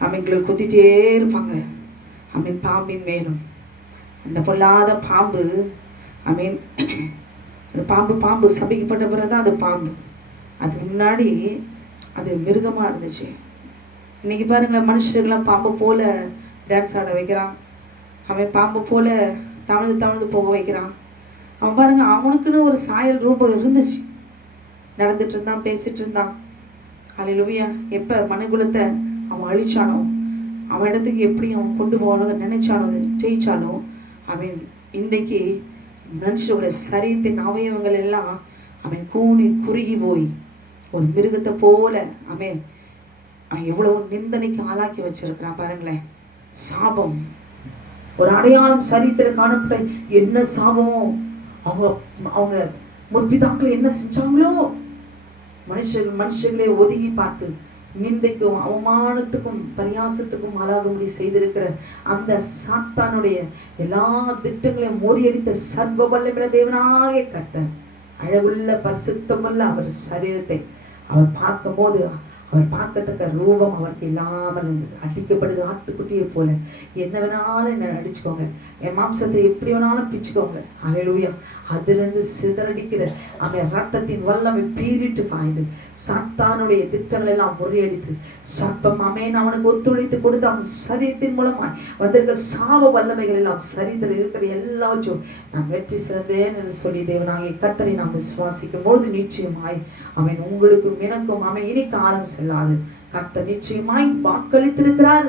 அவங்களை குத்திட்டே இருப்பாங்க. அமீன். பாம்பின் மேலும் அந்த பொல்லாத பாம்பு. அமீன். அந்த பாம்பு சபிக்கப்பட்ட பிறகு தான் அது பாம்பு. அதுக்கு முன்னாடி அது மிருகமாக இருந்துச்சு. இன்னைக்கு பாருங்க மனுஷர்களை பாம்பு போல டான்ஸ் ஆட வைக்கிறான். அவன் பாம்பு போல தவழ்ந்து போக வைக்கிறான். அவன் பாருங்க அவனுக்குன்னு ஒரு சாயல் ரூபம் இருந்துச்சு. நடந்துட்டு இருந்தான், பேசிட்டு இருந்தான். அல்லேலூயா. எப்போ மனுக்குலத்தை அவன் அழிச்சானோ, அவன் இடத்துக்கு எப்படி அவன் கொண்டு போக நினைச்சானோ, ஜெயிச்சானோ, அவன் இன்றைக்கு மனுஷனுடைய சரீரத்தின் அவயவங்கள் எல்லாம் அவன் கூணி குறுகி போய் ஒரு மிருகத்தை போல அவன் எவ்வளவு நிந்தனைக்கு ஆளாக்கி வச்சிருக்கிறான் பாருங்களேன். சாபம் ஒரு அடையாளம் சரீரத்தில் காணப்பட்ட என்ன சாபமோ அவங்க முற்பிதாக்கள் என்ன செஞ்சாங்களோ மனுஷர்களை ஒதுங்கி பார்த்து நிந்தைக்கும் அவமானத்துக்கும் பரியாசத்துக்கும் ஆளாகும்படி செய்திருக்கிற அந்த சாத்தானுடைய எல்லா திட்டங்களையும் முறியடித்த சர்வ வல்லமையுள்ள தேவனாகிய கர்த்தர் அழகுள்ள பரிசுத்தமுள்ள அவர் சரீரத்தை அவர் பார்க்கும்போது அவர் பார்க்கத்தக்க ரூபம் அவருக்கு இல்லாமல் இருந்தது. அடிக்கப்படுது ஆட்டுக்குட்டியை போல. என்ன வேணாலும் என்ன அடிச்சுக்கோங்க, என் மாம்சத்தை எப்படி வேணாலும் பிச்சுக்கோங்க, அல்லேலூயா. அதிலிருந்து சிதறடிக்கிற அவன் ரத்தத்தின் வல்லமை பீறிட்டு பாய்ந்து சாத்தானுடைய திட்டங்கள் எல்லாம் முறியடித்து சர்ப்பம் அமேன் அவனுக்கு ஒத்துழைத்து கொடுத்து அவன் சரீரத்தின் மூலமாய் வந்திருக்க சாவ வல்லமைகள் எல்லாம் சரீரத்தில் இருக்கிற எல்லாவற்றும் நான் வெற்றி சிறந்தேன் என்று சொல்லி தேவனாகிய கர்த்தரை நாம் விசுவாசிக்கும் பொழுது நிச்சயமாய் அவன் உங்களுக்கும் எனக்கும் அவன் இனி காலம் செல்லாது. கர்த்தர் நிச்சயமாய் வாக்களித்திருக்கிறார்.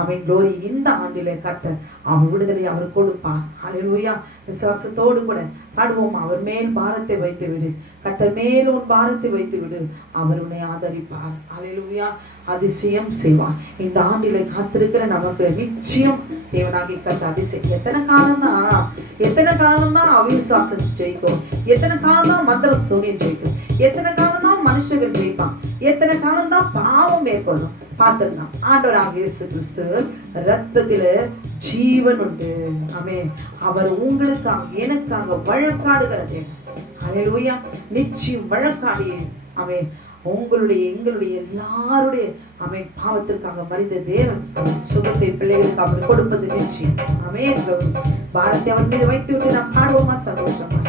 அவன் குளோரி இந்த ஆண்டிலே கர்த்தர் அவர் விடுதலை அவர் கொடுப்பார். அல்லேலூயா. விசுவாசத்தோடு கூட பாடுவோம். அவர் மேல் பாரத்தை வைத்து விடு, கர்த்தர் மேல் உன் பாரத்தை வைத்து விடு, அவர் உன்னை ஆதரிப்பார். அல்லேலூயா. அதிசயம் செய்வார். இந்த ஆண்டிலே காத்திருக்கிற நமக்கு நிச்சயம் தேவனாகி கர்த்தர் அதிசயம். எத்தனை காலம் தான் அவிசுவாசம் ஜெயிக்கும், எத்தனை காலம் தான் மந்திர சூரியன் ஜெயிக்கும், எத்தனை காலம் தான் மனுஷர்கள் ஜெயிப்பான், எத்தனை காலம் தான் பாவம் ஏற்படும். பார்த்துருந்தான் ஆண்டவராக இயேசு கிறிஸ்து ரத்தத்தில ஜீவன் உண்டு. ஆமென். அவர் உங்களுக்காக எனக்காக வழக்காடுகிறது. அல்லேலூயா. நிச்சயம் வழக்காடியே ஆமென். உங்களுடைய எங்களுடைய எல்லாருடைய ஆமென் பாவத்திற்காக மரித்த தேவன் சுகத்தை பிள்ளைகளுக்கு அவர் கொடுப்பது நிச்சயம். ஆமென். பாரத்தை அவர் மீது வைத்து விட்டு நாம் பாடுவோமா சந்தோஷமா?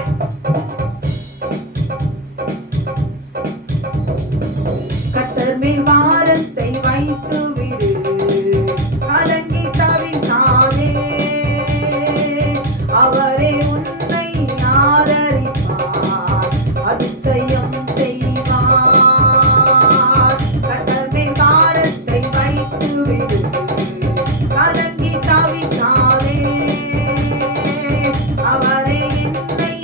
கர்த்தர் மேல் பாரத்தை வைத்து விடு, கலங்கி தவிக்காதே, அவரே உன்னை ஆதரிப்பார், அதிசயம் செய்வார். கர்த்தர் மேல் பாரத்தை வைத்து விடு, கலங்கி தவிக்காதே, அவரே என்னை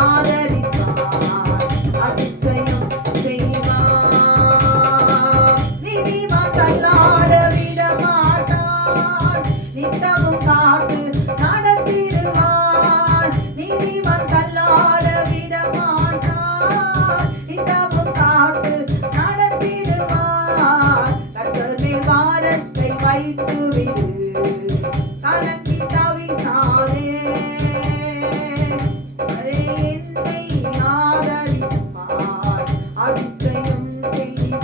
ஆதரிப்பார், அதிசயம் செய்வார். நித்தமும் காத்து நடத்திடுவார், நீதிமான் தள்ளாட விட மாட்டார், நித்தமும் காத்து நடத்திடுவார். கர்த்தர் மேல் பாரத்தை வைத்து விடு, கலங்கி தவிக்காதே, அவரே என்னை ஆதரிப்பார், அதிசயம் செய்வார்.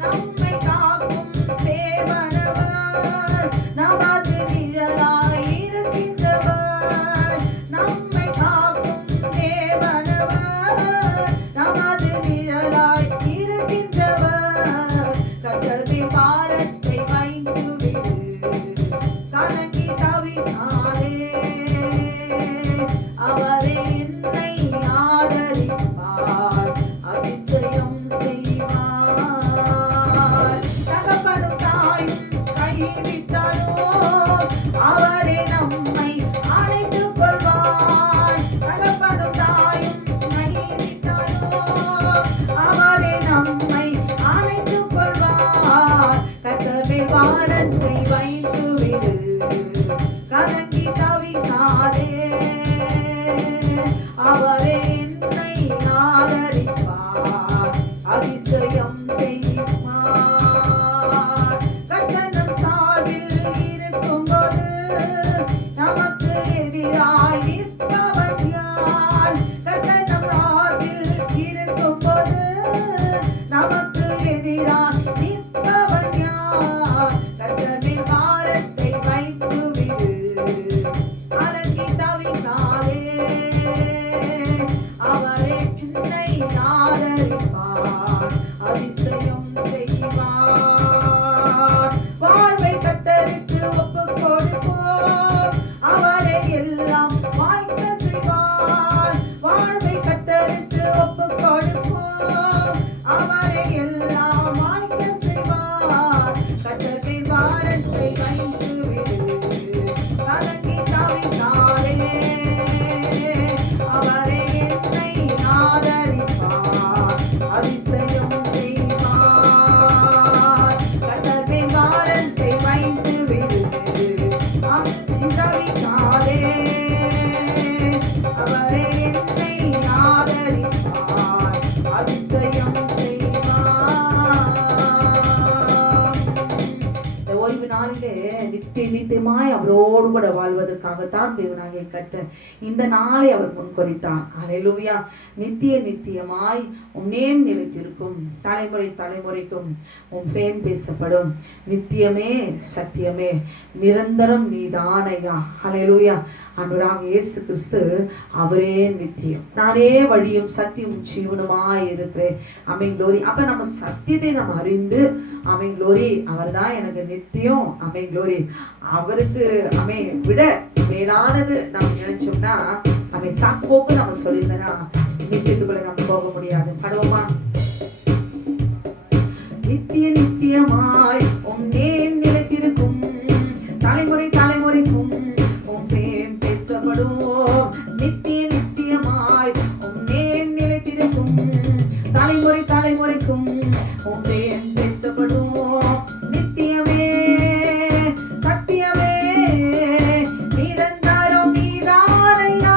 நம்மை காக்கும் தேவனவர், நமது நிழலாயிருக்கின்றவர், நம்மை காக்கும் தேவனவர், நமது நிழலாயிருக்கின்றவர். கர்த்தர் மேல் பாரத்தை வைத்து விடு, கலங்கி தவிக்காதே, அவரே என்னை ஆதரிப்பார், அதிசயம் செய்வார். தகப்பனும் தாயும் கைவிட்டாரோ, அவரே நம்மை அணைத்துக் கொள்வார். தகப்பனும் தாயும் கைவிட்டாரோ, அவரே நம்மை அணைத்துக் கொள்வார். கர்த்தர் மேல் பாரத்தை வைத்து விடு, கலங்கி தவிக்காதே, அவரே என்னை ஆதரிப்பார், அதிசயம் செய்வார். கர்த்தர் சார்பில் இருக்கும்போது நமக்கு எதிராய் நிற்பவன் யார்? கர்த்தர் சார்பில் இருக்கும்போது நமக்கு எதிராய் நிற்பவன் யார்? கர்த்தர் மேல் பாரத்தை வைத்து விடு, கலங்கி தவிக்காதே, அவரே என்னை ஆதரிப்பார், அதிசயம் செய்வார். வாழ்வை கர்த்தருக்கு ஒப்புக் கொடுப்போம், அவரே எல்லாம் வாய்க்க செய்வார். வாழ்வை கர்த்தருக்கு ஒப்புக் கொடுப்போம், அவரே எல்லாம் வாய்க்க செய்வார். கர்த்தர் மேல் பாரத்தை வைத்து விடு, கலங்கி தவிக்காதே, நித்தியமாய் அவரோடு கூட வாழ்வதற்காகத்தான் தேவனாகிய கர்த்தர் இந்த நாளை அவர் முன்குறித்தார். அல்லேலூயா. நித்தியமாய் உன்னேம் நிலைத்திருக்கும், தலைமுறை தலைமுறைக்கும் உன் பேர் பேசப்படும். நித்தியமே சத்தியமே நிரந்தரம் நீதானையா. அல்லேலூயா. ஆண்டவராகிய இயேசு கிறிஸ்து அவரே நித்தியம். நானே வழியும் சத்தியம் ஜீவனுமாய் இருக்கிறேன். ஆமென் க்ளோரி. அப்ப நம்ம சத்தியத்தை நம்ம அறிந்து ஆமென் க்ளோரி அவர் தான் எனக்கு நித்தியம். ஆமென் க்ளோரி. அவருக்கு விட மேலானது நம்ம நினைச்சோம்னா சாப்போக்கு நம்ம சொல்லியிருந்தோம்னா நித்தியத்துக்குள்ள நம்ம போக முடியாது. படுவோமா? நித்தியமாய் உன்னே நிலைத்திருக்கும், தலைமுறை தலைமுறைக்கும் உன் பேர் பேசப்படும். நித்தியமாய் உன்னே நிலைத்திருக்கும், தலைமுறை தலைமுறைக்கும் உன் பேர் பேசப்படும். நித்தியமே சத்தியமே நிரந்தரம் நீதானையா.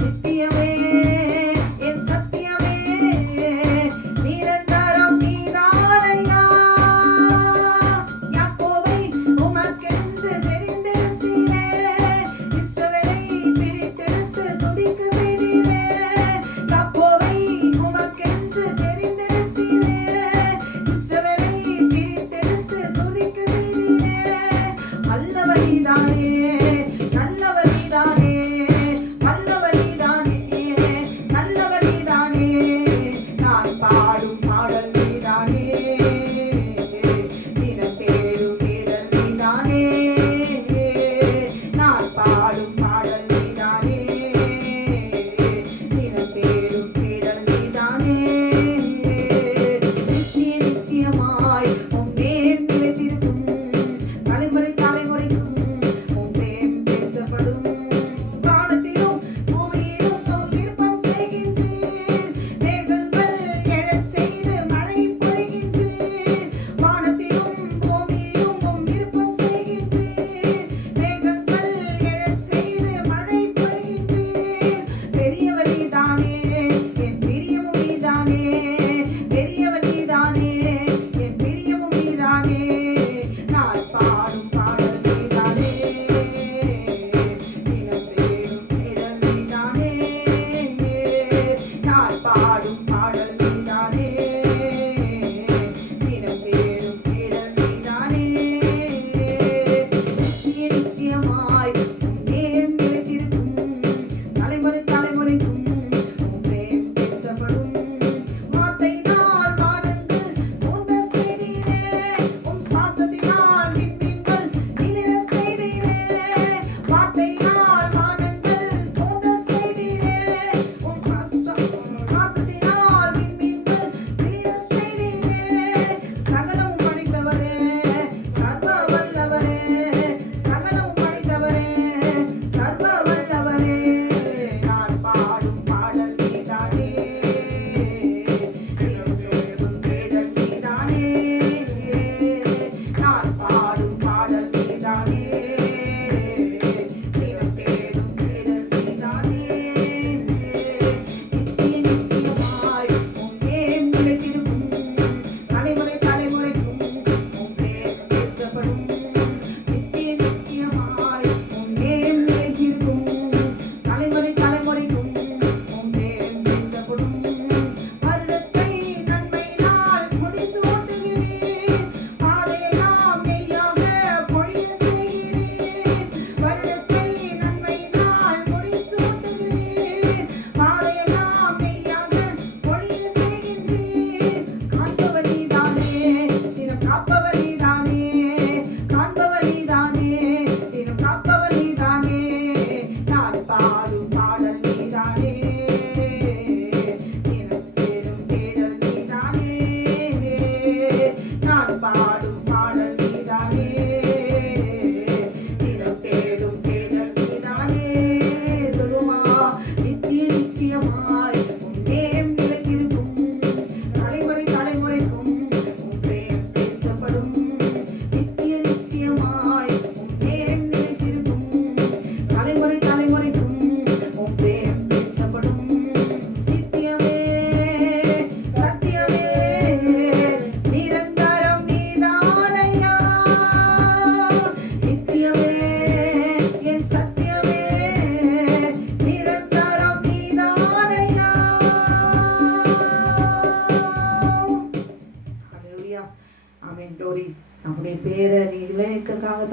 நித்தியமே என் சத்தியமே நிரந்தரம் நீதானையா. யாக்கோபை உமக்கென்று தெரிந்தெடுத்தீரே, இஸ்ரவேலை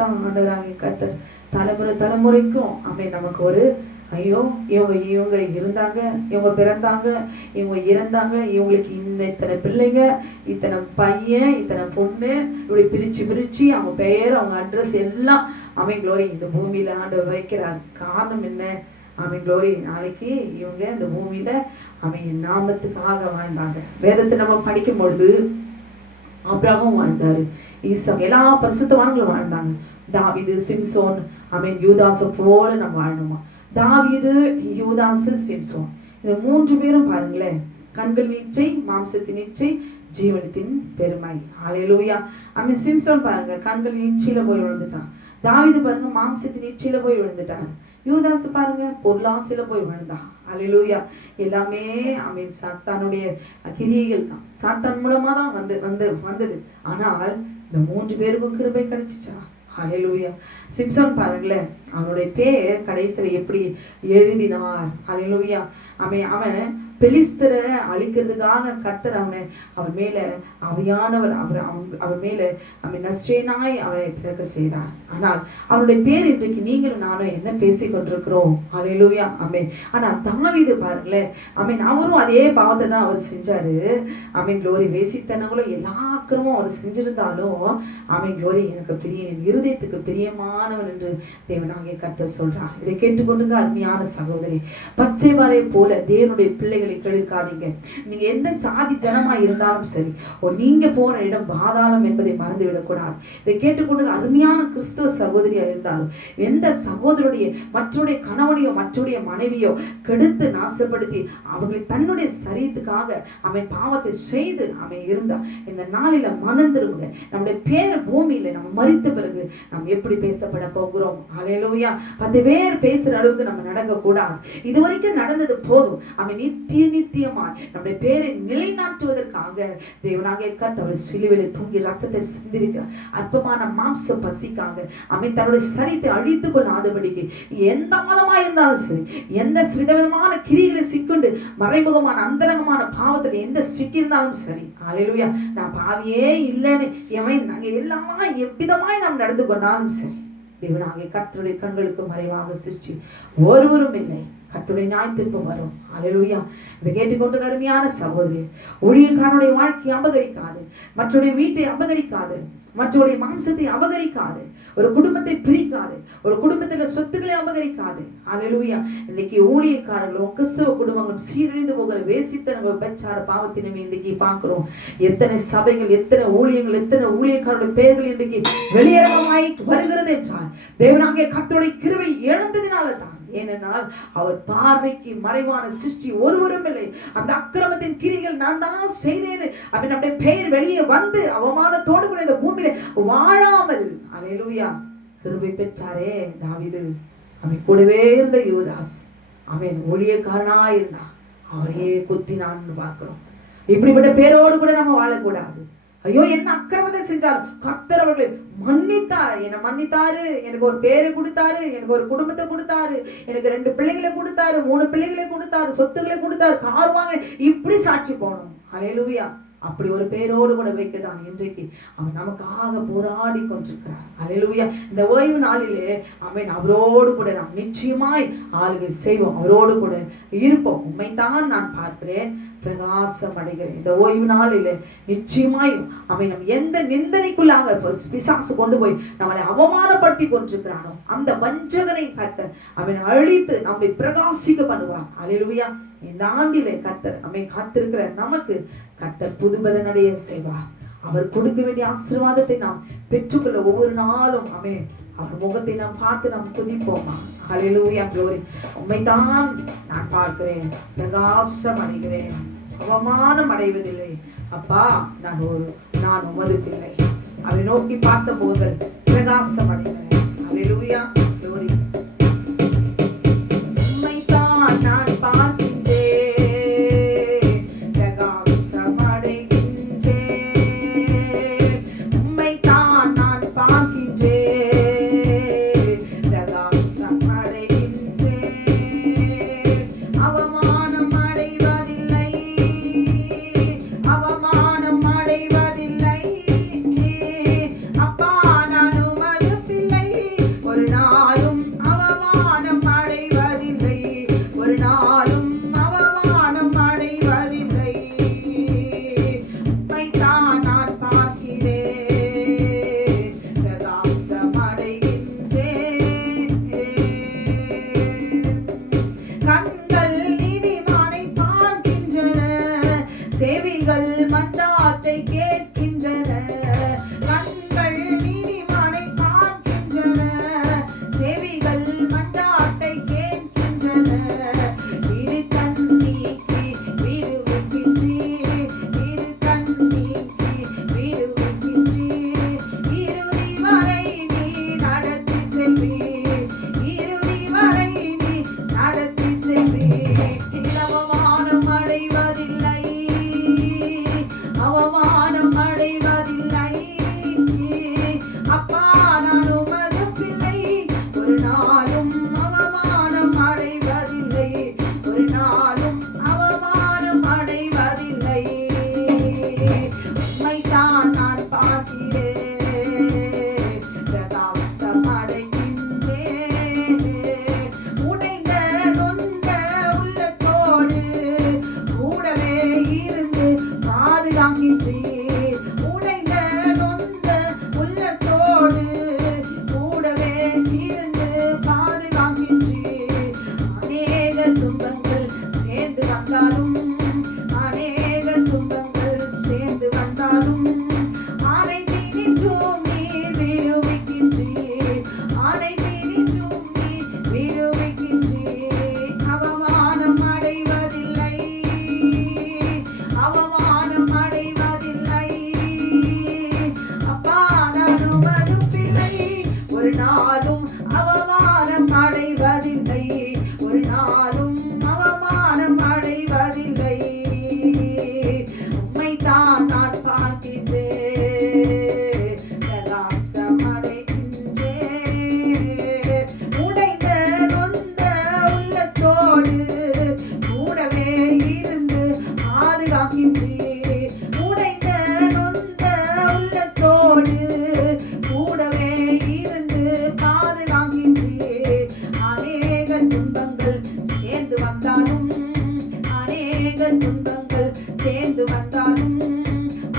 தான் ஆண்டவராகிய கர்த்தர் தலைமுறை தலைமுறைக்கும் நமக்கு ஒரு ஐயோ இவங்க இருந்தாங்க, இவங்க பிறந்தாங்க, இவங்க இறந்தாங்க, இவங்களுக்கு இத்தனை பிள்ளைங்க, இத்தனை பையன், இத்தனை பொண்ணு, இப்படி பிரிச்சு அவங்க பெயர், அவங்க அட்ரஸ் எல்லாம் க்ளோரி இந்த பூமியில ஆண்டவர் வைக்கிறார். காரணம் என்ன? க்ளோரி நாளைக்கு இவங்க இந்த பூமியில நாமத்துக்காக வாழ்ந்தாங்க. வேதத்தை நம்ம படிக்கும் பொழுது ஆபிரகாம் வாழ்ந்தாரு, ஈசாக், எல்லா பரிசுத்தவான்களும் வாழ்ந்தாங்க. தாவீது, சிம்சோன், யூதாசை போல நம்ம வாழணுமா? தாவீது, யூதாசு, சிம்சோன், இந்த 3 பேரும் பாருங்களேன், கண்கள் நீச்சை, மாம்சத்தின் நீச்சை, ஜீவனத்தின் பெருமை. ஹல்லேலூயா. சிம்சோன் பாருங்க, கண்கள் நீச்சையில போய் விழுந்துட்டான். தாவீது பாருங்க, மாம்சத்தின் நீச்சையில போய் விழுந்துட்டான். யூதாசு பாருங்க, பொருளாசையில போய் விழுந்தான். ஹல்லேலூயா. எல்லாமே சாத்தானுடைய கிரியைகள் தான், சாத்தான் மூலமா தான் வந்தது. ஆனால் இந்த 3 பேருக்கும் கிருபை கிடைச்சிச்சா? ஹல்லேலூயா. சிம்சோன் பாருங்களேன், அவனுடைய பேர் கடைசியில எப்படி எழுதினார். ஹல்லேலூயா. அவன் பெலிஸ்தரை அழிக்கிறதுக்காக கர்த்தர் அவன் மேல அவையானவர் அவன் மேல நஸ்ரேனாய் அவனை பிறக்க செய்தார். ஆனால் அவனுடைய பேர் இன்றைக்கு நீங்களும் நானும் என்ன பேசிக் கொண்டிருக்கிறோம்? ஹல்லேலூயா. ஆனா தாவீது பாருங்களேன், அவரும் அதே பாவத்தை தான் அவர் செஞ்சாரு. க்ளோரி. வேசித்தனங்களும் எல்லா அக்கிரமும் அவர் செஞ்சிருந்தாலும் க்ளோரி எனக்கு இருதயத்துக்கு பிரியமானவன் என்று தேவனாகிய கர்த்தர் சொல்றார். இதை கேட்டுக்கொண்டுங்க அருமையான சகோதரி, பத்சேபாலை போல தேவனுடைய பிள்ளைகள் கெடுக்காதீங்க. நீங்க எந்த ஜாதி ஜனமா இருந்தாலும் சரி, நீங்க போற இடம் பாதாளம் என்பதை மறந்து விடக்கூடாது. இதை கேட்டுக்கொண்டு அருமையான கிறிஸ்துவ சகோதரியா இருந்தாலும் எந்த சகோதரருடைய மற்றவருடைய கணவனையோ மற்றவருடைய மனைவியோ கெடுத்து நாசப்படுத்தி அவர்களை தன்னுடைய சரீரத்துக்காக பாவத்தை செய்து இருந்தா இந்த நாளில மனந்திருங்க. நம்முடைய பேர பூமியில நம்ம மரித்த பிறகு நம்ம எப்படி பேசப்பட போகிறோம்? ஹல்லேலூயா. 10 பேர் பேசுற அளவுக்கு நம்ம நடக்க கூடாது. இதுவரைக்கும் நடந்தது போதும். நித்தியமாய் நம்முடைய பேரை நிலைநாட்டுவதற்காக தேவனாகிய கர்த்தர் சிலுவையிலே தூங்கி ரத்தத்தை சிந்திருக்கிறார். அற்பமான மாம்ச பசிக்காக தன்னுடைய சரீரத்தை அழித்துக் கொள்ளாதபடிக்கு எந்த மதமாய் இருந்தாலும் சரி, எந்த விதமான கிரிகளை சிக்கொண்டு மறைமுகமான அந்தரங்கமான பாவத்தில் எந்த சிக்கியிருந்தாலும் சரி, ஹல்லேலூயா, நான் பாவியே இல்லைன்னு நாங்க எல்லாமா எவ்விதமாய் நாம் நடந்து கொண்டாலும் சரி, தேவனாகிய கர்த்தருடைய கண்களுக்கு மறைவாக சிருஷ்டி ஒருவரும் இல்லை. கர்த்தருடைய நியாய தீர்ப்பு வரும். ஹல்லேலூயா. இதை கேட்டுக்கொண்டு அருமையான சகோதரி, ஊழியக்காரனுடைய வாழ்க்கையை அபகரிக்காது, மற்றவருடைய வீட்டை அபகரிக்காது, மற்றவருடைய மாம்சத்தை அபகரிக்காது, ஒரு குடும்பத்தை பிரிக்காது, ஒரு குடும்பத்துல சொத்துக்களை அபகரிக்காது. ஹல்லேலூயா. இன்னைக்கு ஊழியக்காரர்களும் கிறிஸ்தவ குடும்பங்களும் சீரழிந்து போகிற வேசித்தன விபச்சார பாவத்தினமே இன்றைக்கு பார்க்கிறோம். எத்தனை சபைகள், எத்தனை ஊழியங்கள், எத்தனை ஊழியக்காரருடைய பெயர்கள் இன்றைக்கு வெளியேறமாய் வருகிறது என்றால் தேவனாகிய கர்த்தருடைய கிருபை இழந்ததினால தான். ஏனென்றால் அவர் பார்வைக்கு மறைவான சிருஷ்டி ஒருவரும் இல்லை. அந்த அக்கிரமத்தின் கிரிகள் நான் தான் செய்தேன் நம்முடைய பெயர் வெளியே வந்து அவமானத்தோடு கூட இந்த பூமியில வாழாமல் ஹல்லேலூயா கிருபை பெற்றாரே தாவீது. கூடவே இருந்த யூதாஸ் ஊழியக்காரனா இருந்தா அவரையே குத்தினான்னு பார்க்கிறோம். இப்படிப்பட்ட பேரோடு கூட நம்ம வாழக்கூடாது. ஐயோ, என்ன அக்கிரமத்தை செஞ்சாலும் கர்த்தர் அவர்களை மன்னித்தார். என்னை மன்னித்தாரு, எனக்கு ஒரு பேரை கொடுத்தாரு, எனக்கு ஒரு குடும்பத்தை கொடுத்தாரு, எனக்கு 2 பிள்ளைகளை கொடுத்தாரு, 3 பிள்ளைகளை கொடுத்தாரு, சொத்துக்களை கொடுத்தாரு, கார் வாங்க, இப்படி சாட்சி போகணும். ஹல்லேலூயா. அப்படி ஒரு பேரோடு கூட வைக்கதான் இன்றைக்கு அவன் நமக்காக போராடி கொண்டிருக்கிறார். ஹல்லேலூயா. இந்த ஓய்வு நாளிலே அவரோடு கூட நாம் நிச்சயமாய் ஆளுகை செய்வோம், அவரோடு கூட இருப்போம். உண்மைதான் நான் பார்க்கிறேன், பிரகாசம் அடைகிறேன். இந்த ஓய்வு நாளிலே நிச்சயமாய் நம்ம எந்த நிந்தனைக்குள்ளாக பிசாசு கொண்டு போய் நம்மளை அவமானப்படுத்தி கொண்டிருக்கிறானோ அந்த வஞ்சகனை கர்த்தர் அழித்து நம்மை பிரகாசிக்க பண்ணுவார். ஹல்லேலூயா. இந்த ஆண்டிலே கர்த்தர் காத்திருக்கிற நமக்கு கர்த்தர் புதுபலனடைய செய்வார். அவர் கொடுக்க வேண்டிய ஆசீர்வாதத்தை நாம் பெற்றுக்கொள்ள ஒவ்வொரு நாளும் அவர் முகத்தை நாம் பார்த்து நாம் துதிப்போமா. ஹல்லேலூயா. க்ளோரி. உண்மைதான் நான் பார்க்கிறேன், பிரகாசம் அடைகிறேன், அவமானம் அடைவதில்லை. அப்பா, நான் உமது பிள்ளை. அவரை நோக்கி பார்த்த போது பிரகாசம் அடைகிறேன். ஹல்லேலூயா. க்ளோரி. உண்மைதான் நான் பார்க்கிறேன், அவமானம் அடைவதில்லை. அப்பா, நான் உமது பிள்ளை. ஒரு நாளும் அவமானம் அடைவதில்லை. உம்மைத்தான் நான் பார்க்கின்றேன், பிரகாசம் அடைகின்றேன். உடைந்த நொந்த உள்ளத்தோடு கூடவே இருந்து பாதுகாக்கின்றேன். உடைந்த நொந்த உள்ளத்தோடு கூடவே இருந்து பாதுகாக்கின்றேன். அநேக துன்பங்கள் சேர்ந்து வந்தாலும், அநேக துன்பங்கள் சேர்ந்து வந்தாலும்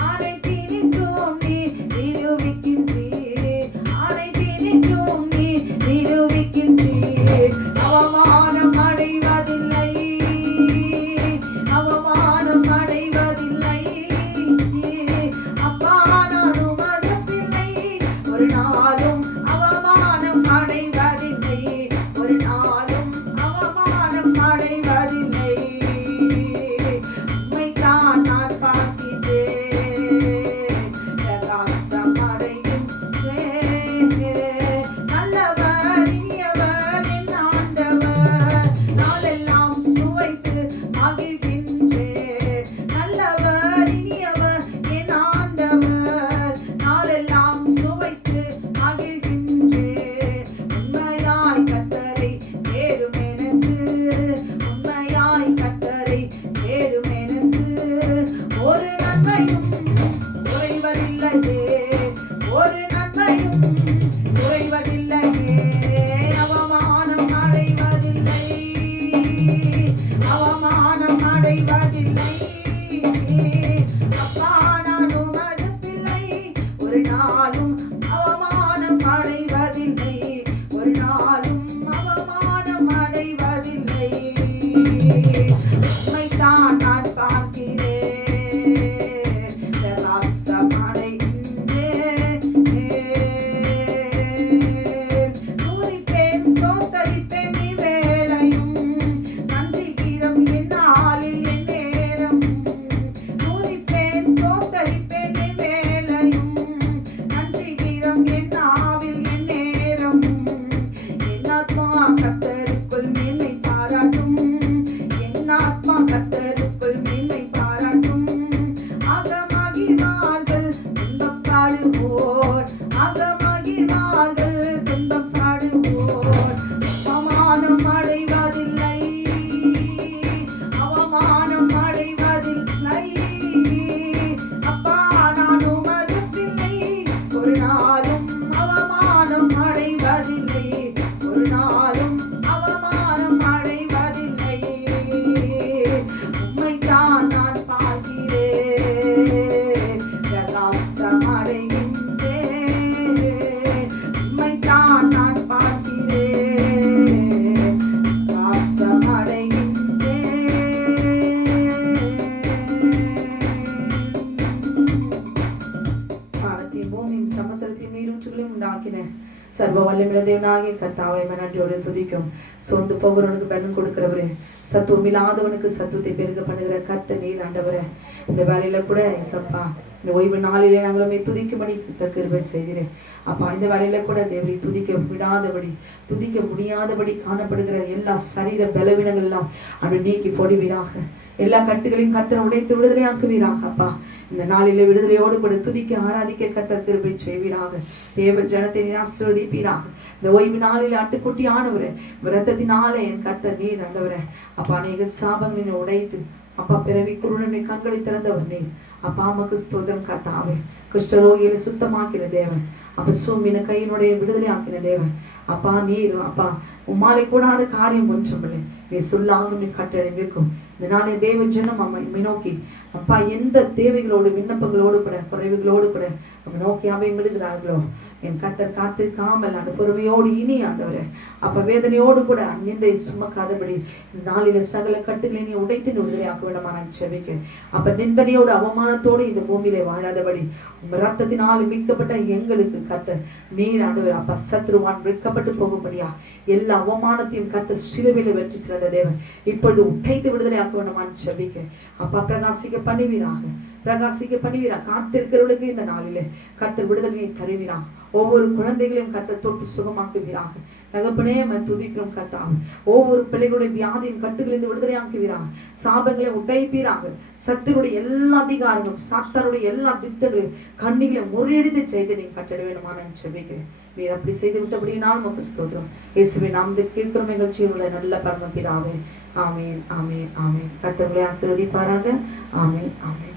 அனைத்தினின்றும் நீ நிரூபிக்கின்றீர், அனைத்தினின்றும் நீ நிரூபிக்கின்றீர். அவமானம் அடைவதில்லை, அவமானம் அடைவதில்லை. அப்பா நான் உமது பிள்ளை, ஒரு நாளும் அவமானம் அடைவதில்லை, ஒரு நாளும் அவமானம் அடைவதில்லை. உம்மைத்தான் நான் பார்க்கின்றேன், பிரகாசம் அடைகின்றேன். நல்லவர் இனியவர் என் ஆண்டவர், நாளெல்லாம் சுவைத்து மகிழ்கின்றேன். நல்லவர் இனியவர் என் ஆண்டவர், நாளெல்லாம் சுவைத்து மகிழ்கின்றேன். உண்மையாய் கர்த்தரை தேடும் எனக்கு, உண்மையாய் கர்த்தரை தேடும் எனக்கு ஒரு நன்மையும் குறைவதில்லையே, ஒரு நன்மையும் குறைவதில்லையே. அவமானம் அடைவதில்லை, அவமானம் அடைவதில்லை. அப்பா நான் உமது பிள்ளை, ஒரு நாளும் அவமானம் அடைவதில்லை, ஒரு நாளும் அவமானம் அடைவதில்லை. உம்மைத்தான் நான் பார்க்கிறேன், பிரகாசம் அடைகின்றேன். துதிப்பேன், ஸ்தோத்தரிப்பேன் இவ்வேளையும், நன்றி கீதம் எந்நாளில் எந்நேரம். துதிப்பேன், ஸ்தோத்தரிப்பேன் இவ்வேளையும், நன்றி கீதம் என் நாவில் எந்நேரம். என் ஆத்மா கர்த்தருக்குள் மேன்மை பாராட்டும், என் ஆத்மா கர்த்தருக்குள் மேன்மை பாராட்டும். அகமகிழ்வார்கள் துன்பம் பாடுவோர், அகமகிழ்வார்கள் துன்பம் பாடுவோர். அவமானம் அடைவதில்லை, அவமானம் அடைவதில்லை. அப்பா நான் உமது பிள்ளை, ஒரு நாளும் அவமானம் அடைவதில்லை, ஒரு நாளும் அவமானம் அடைவதில்லை. உம்மைத்தான் நான் பார்க்கிறேன், பிரகாசம் அடைகின்றேன். உம்மைத்தான் நான் பார்க்கிறேன், பிரகாசம் அடைகின்றேன். வானத்தையும் பூமியும் சமுத்திரத்தையும் நீரூற்றுகளையும் உண்டாக்கின சர்வ வல்லமையுள்ள தேவனாகிய கர்த்தாவை நன்றியோடு துதிக்கும். சோர்ந்து போகிறவனுக்கு பலன் கொடுக்கிறவரே, சத்துவம் இல்லாதவனுக்கு சத்துவத்தை பெருக பண்ணுகிற கர்த்தர் நீர் ஆண்டவரே. இந்த வேலையில கூட ஏசப்பா, இந்த ஓய்வு நாளிலே நாங்களுமே துதிக்கும்படி கிருபை செய்கிறேன் அப்பா. இந்த வேலையில கூட தேவனை துதிக்க விடாதபடி, துதிக்க முடியாதபடி காணப்படுகிற எல்லா சரீர பலவீனங்கள் எல்லாம் அப்படி நீக்கி போடுவீராக. எல்லா கட்டுகளையும் கர்த்தர் உடைத்து விடுதலையாக்குவீராக அப்பா. இந்த நாளிலே விடுதலையோடு கூட துதிக்க ஆராதிக்க கர்த்தர் கிருபை செய்வீராக. தேவ ஜனத்தை ஆசீர்வதிப்பீராக. இந்த ஓய்வு நாளில் ஆட்டுக்குட்டி ஆனவரே, இரத்தத்தினாலே என் கர்த்தர் நீர் ஆண்டவரே அப்பா. அநேக சாபங்களை உடைத்து அப்பா, பிறவி குருடனை கண்களை திறந்தவர் நீர் அப்பா. அம்மாக்கு ஸ்தோத்திரம் கர்த்தாவே. குஷ்டரோகிகளை சுத்தமாக்கின தேவன் அப்ப, சூம்பின கையினுடைய விடுதலை ஆக்கின தேவன் அப்பா. நீர் அப்பா, உம்மாலை கூடாத காரியம் ஒன்றுமில்லை. நீ சொல்லாமல் நீ கட்டளை நிற்கும். இந்த நாளே தேவ ஜனம் அம்மை நோக்கி அப்பா, எந்த தேவைகளோடு விண்ணப்பங்களோடு கூட குறைவுகளோடு கூட நம்ம நோக்கி அவை விடுகிறார்களோ, என் கர்த்தர் காத்திருக்காமல் அந்த பொறுமையோடு இனி ஆண்டவரே அப்ப வேதனையோடு கூட நிந்தை சுமக்காதபடி நாளில சகல கட்டுகளை நீ உடைத்து விடுதலையாக்க வேண்டுமா நான் செபிக்கிறேன் அப்ப. நிந்தனையோடு அவமானத்தோடு இந்த பூமியிலே வாழாதபடி உங்க ரத்தத்தினால் மீட்கப்பட்ட எங்களுக்கு கர்த்தர் நீர் ஆண்டவர் அப்ப, சத்ருவான் விற்கப்பட்டு போகும்படியா எல்லா அவமானத்தையும் கர்த்தர் சிலுவையில வெற்றி சிறந்த தேவன் இப்பொழுது உடைத்து விடுதலையாக்க வேண்டுமா நான் செபிக்கிறேன் அப்பா. பிரகாசிக்க பண்ணுவீராக, பிரகாசிக்க பண்ணுவீரா. காத்திருக்கிறவர்களுக்கு இந்த நாளிலே கர்த்தர் விடுதலையை தருவீரா. ஒவ்வொரு குழந்தைகளையும் கர்த்தர் தொட்டு சுகமாக்குவீராக. தகப்பனே துதிக்கிறோம் கர்த்தாவே. ஒவ்வொரு பிள்ளைகளுடைய வியாதியின் கட்டுகளிலிருந்து விடுதலையாக்குவீராக. சாபங்களை உடைப்பீராக. சத்துருடைய எல்லா அதிகாரங்களும் சாத்தானுடைய எல்லா திட்டங்களையும் கண்ணிகளை முறியடித்து செய்து நீ கட்டட வேணுமா நான் ஜெபிக்கிறேன். நீர் அப்படி செய்து விட்டபடியினால் உமக்கு ஸ்தோத்திரம். இயேசுவின் நாமத்தில் கேட்கிறோம் எங்கள் ஜீவனுள்ள நல்ல பரமபிதாவே. ஆமென், ஆமென், ஆமென். கர்த்தர் உங்களை ஆசீர்வதிப்பாராக. ஆமென், ஆமென்.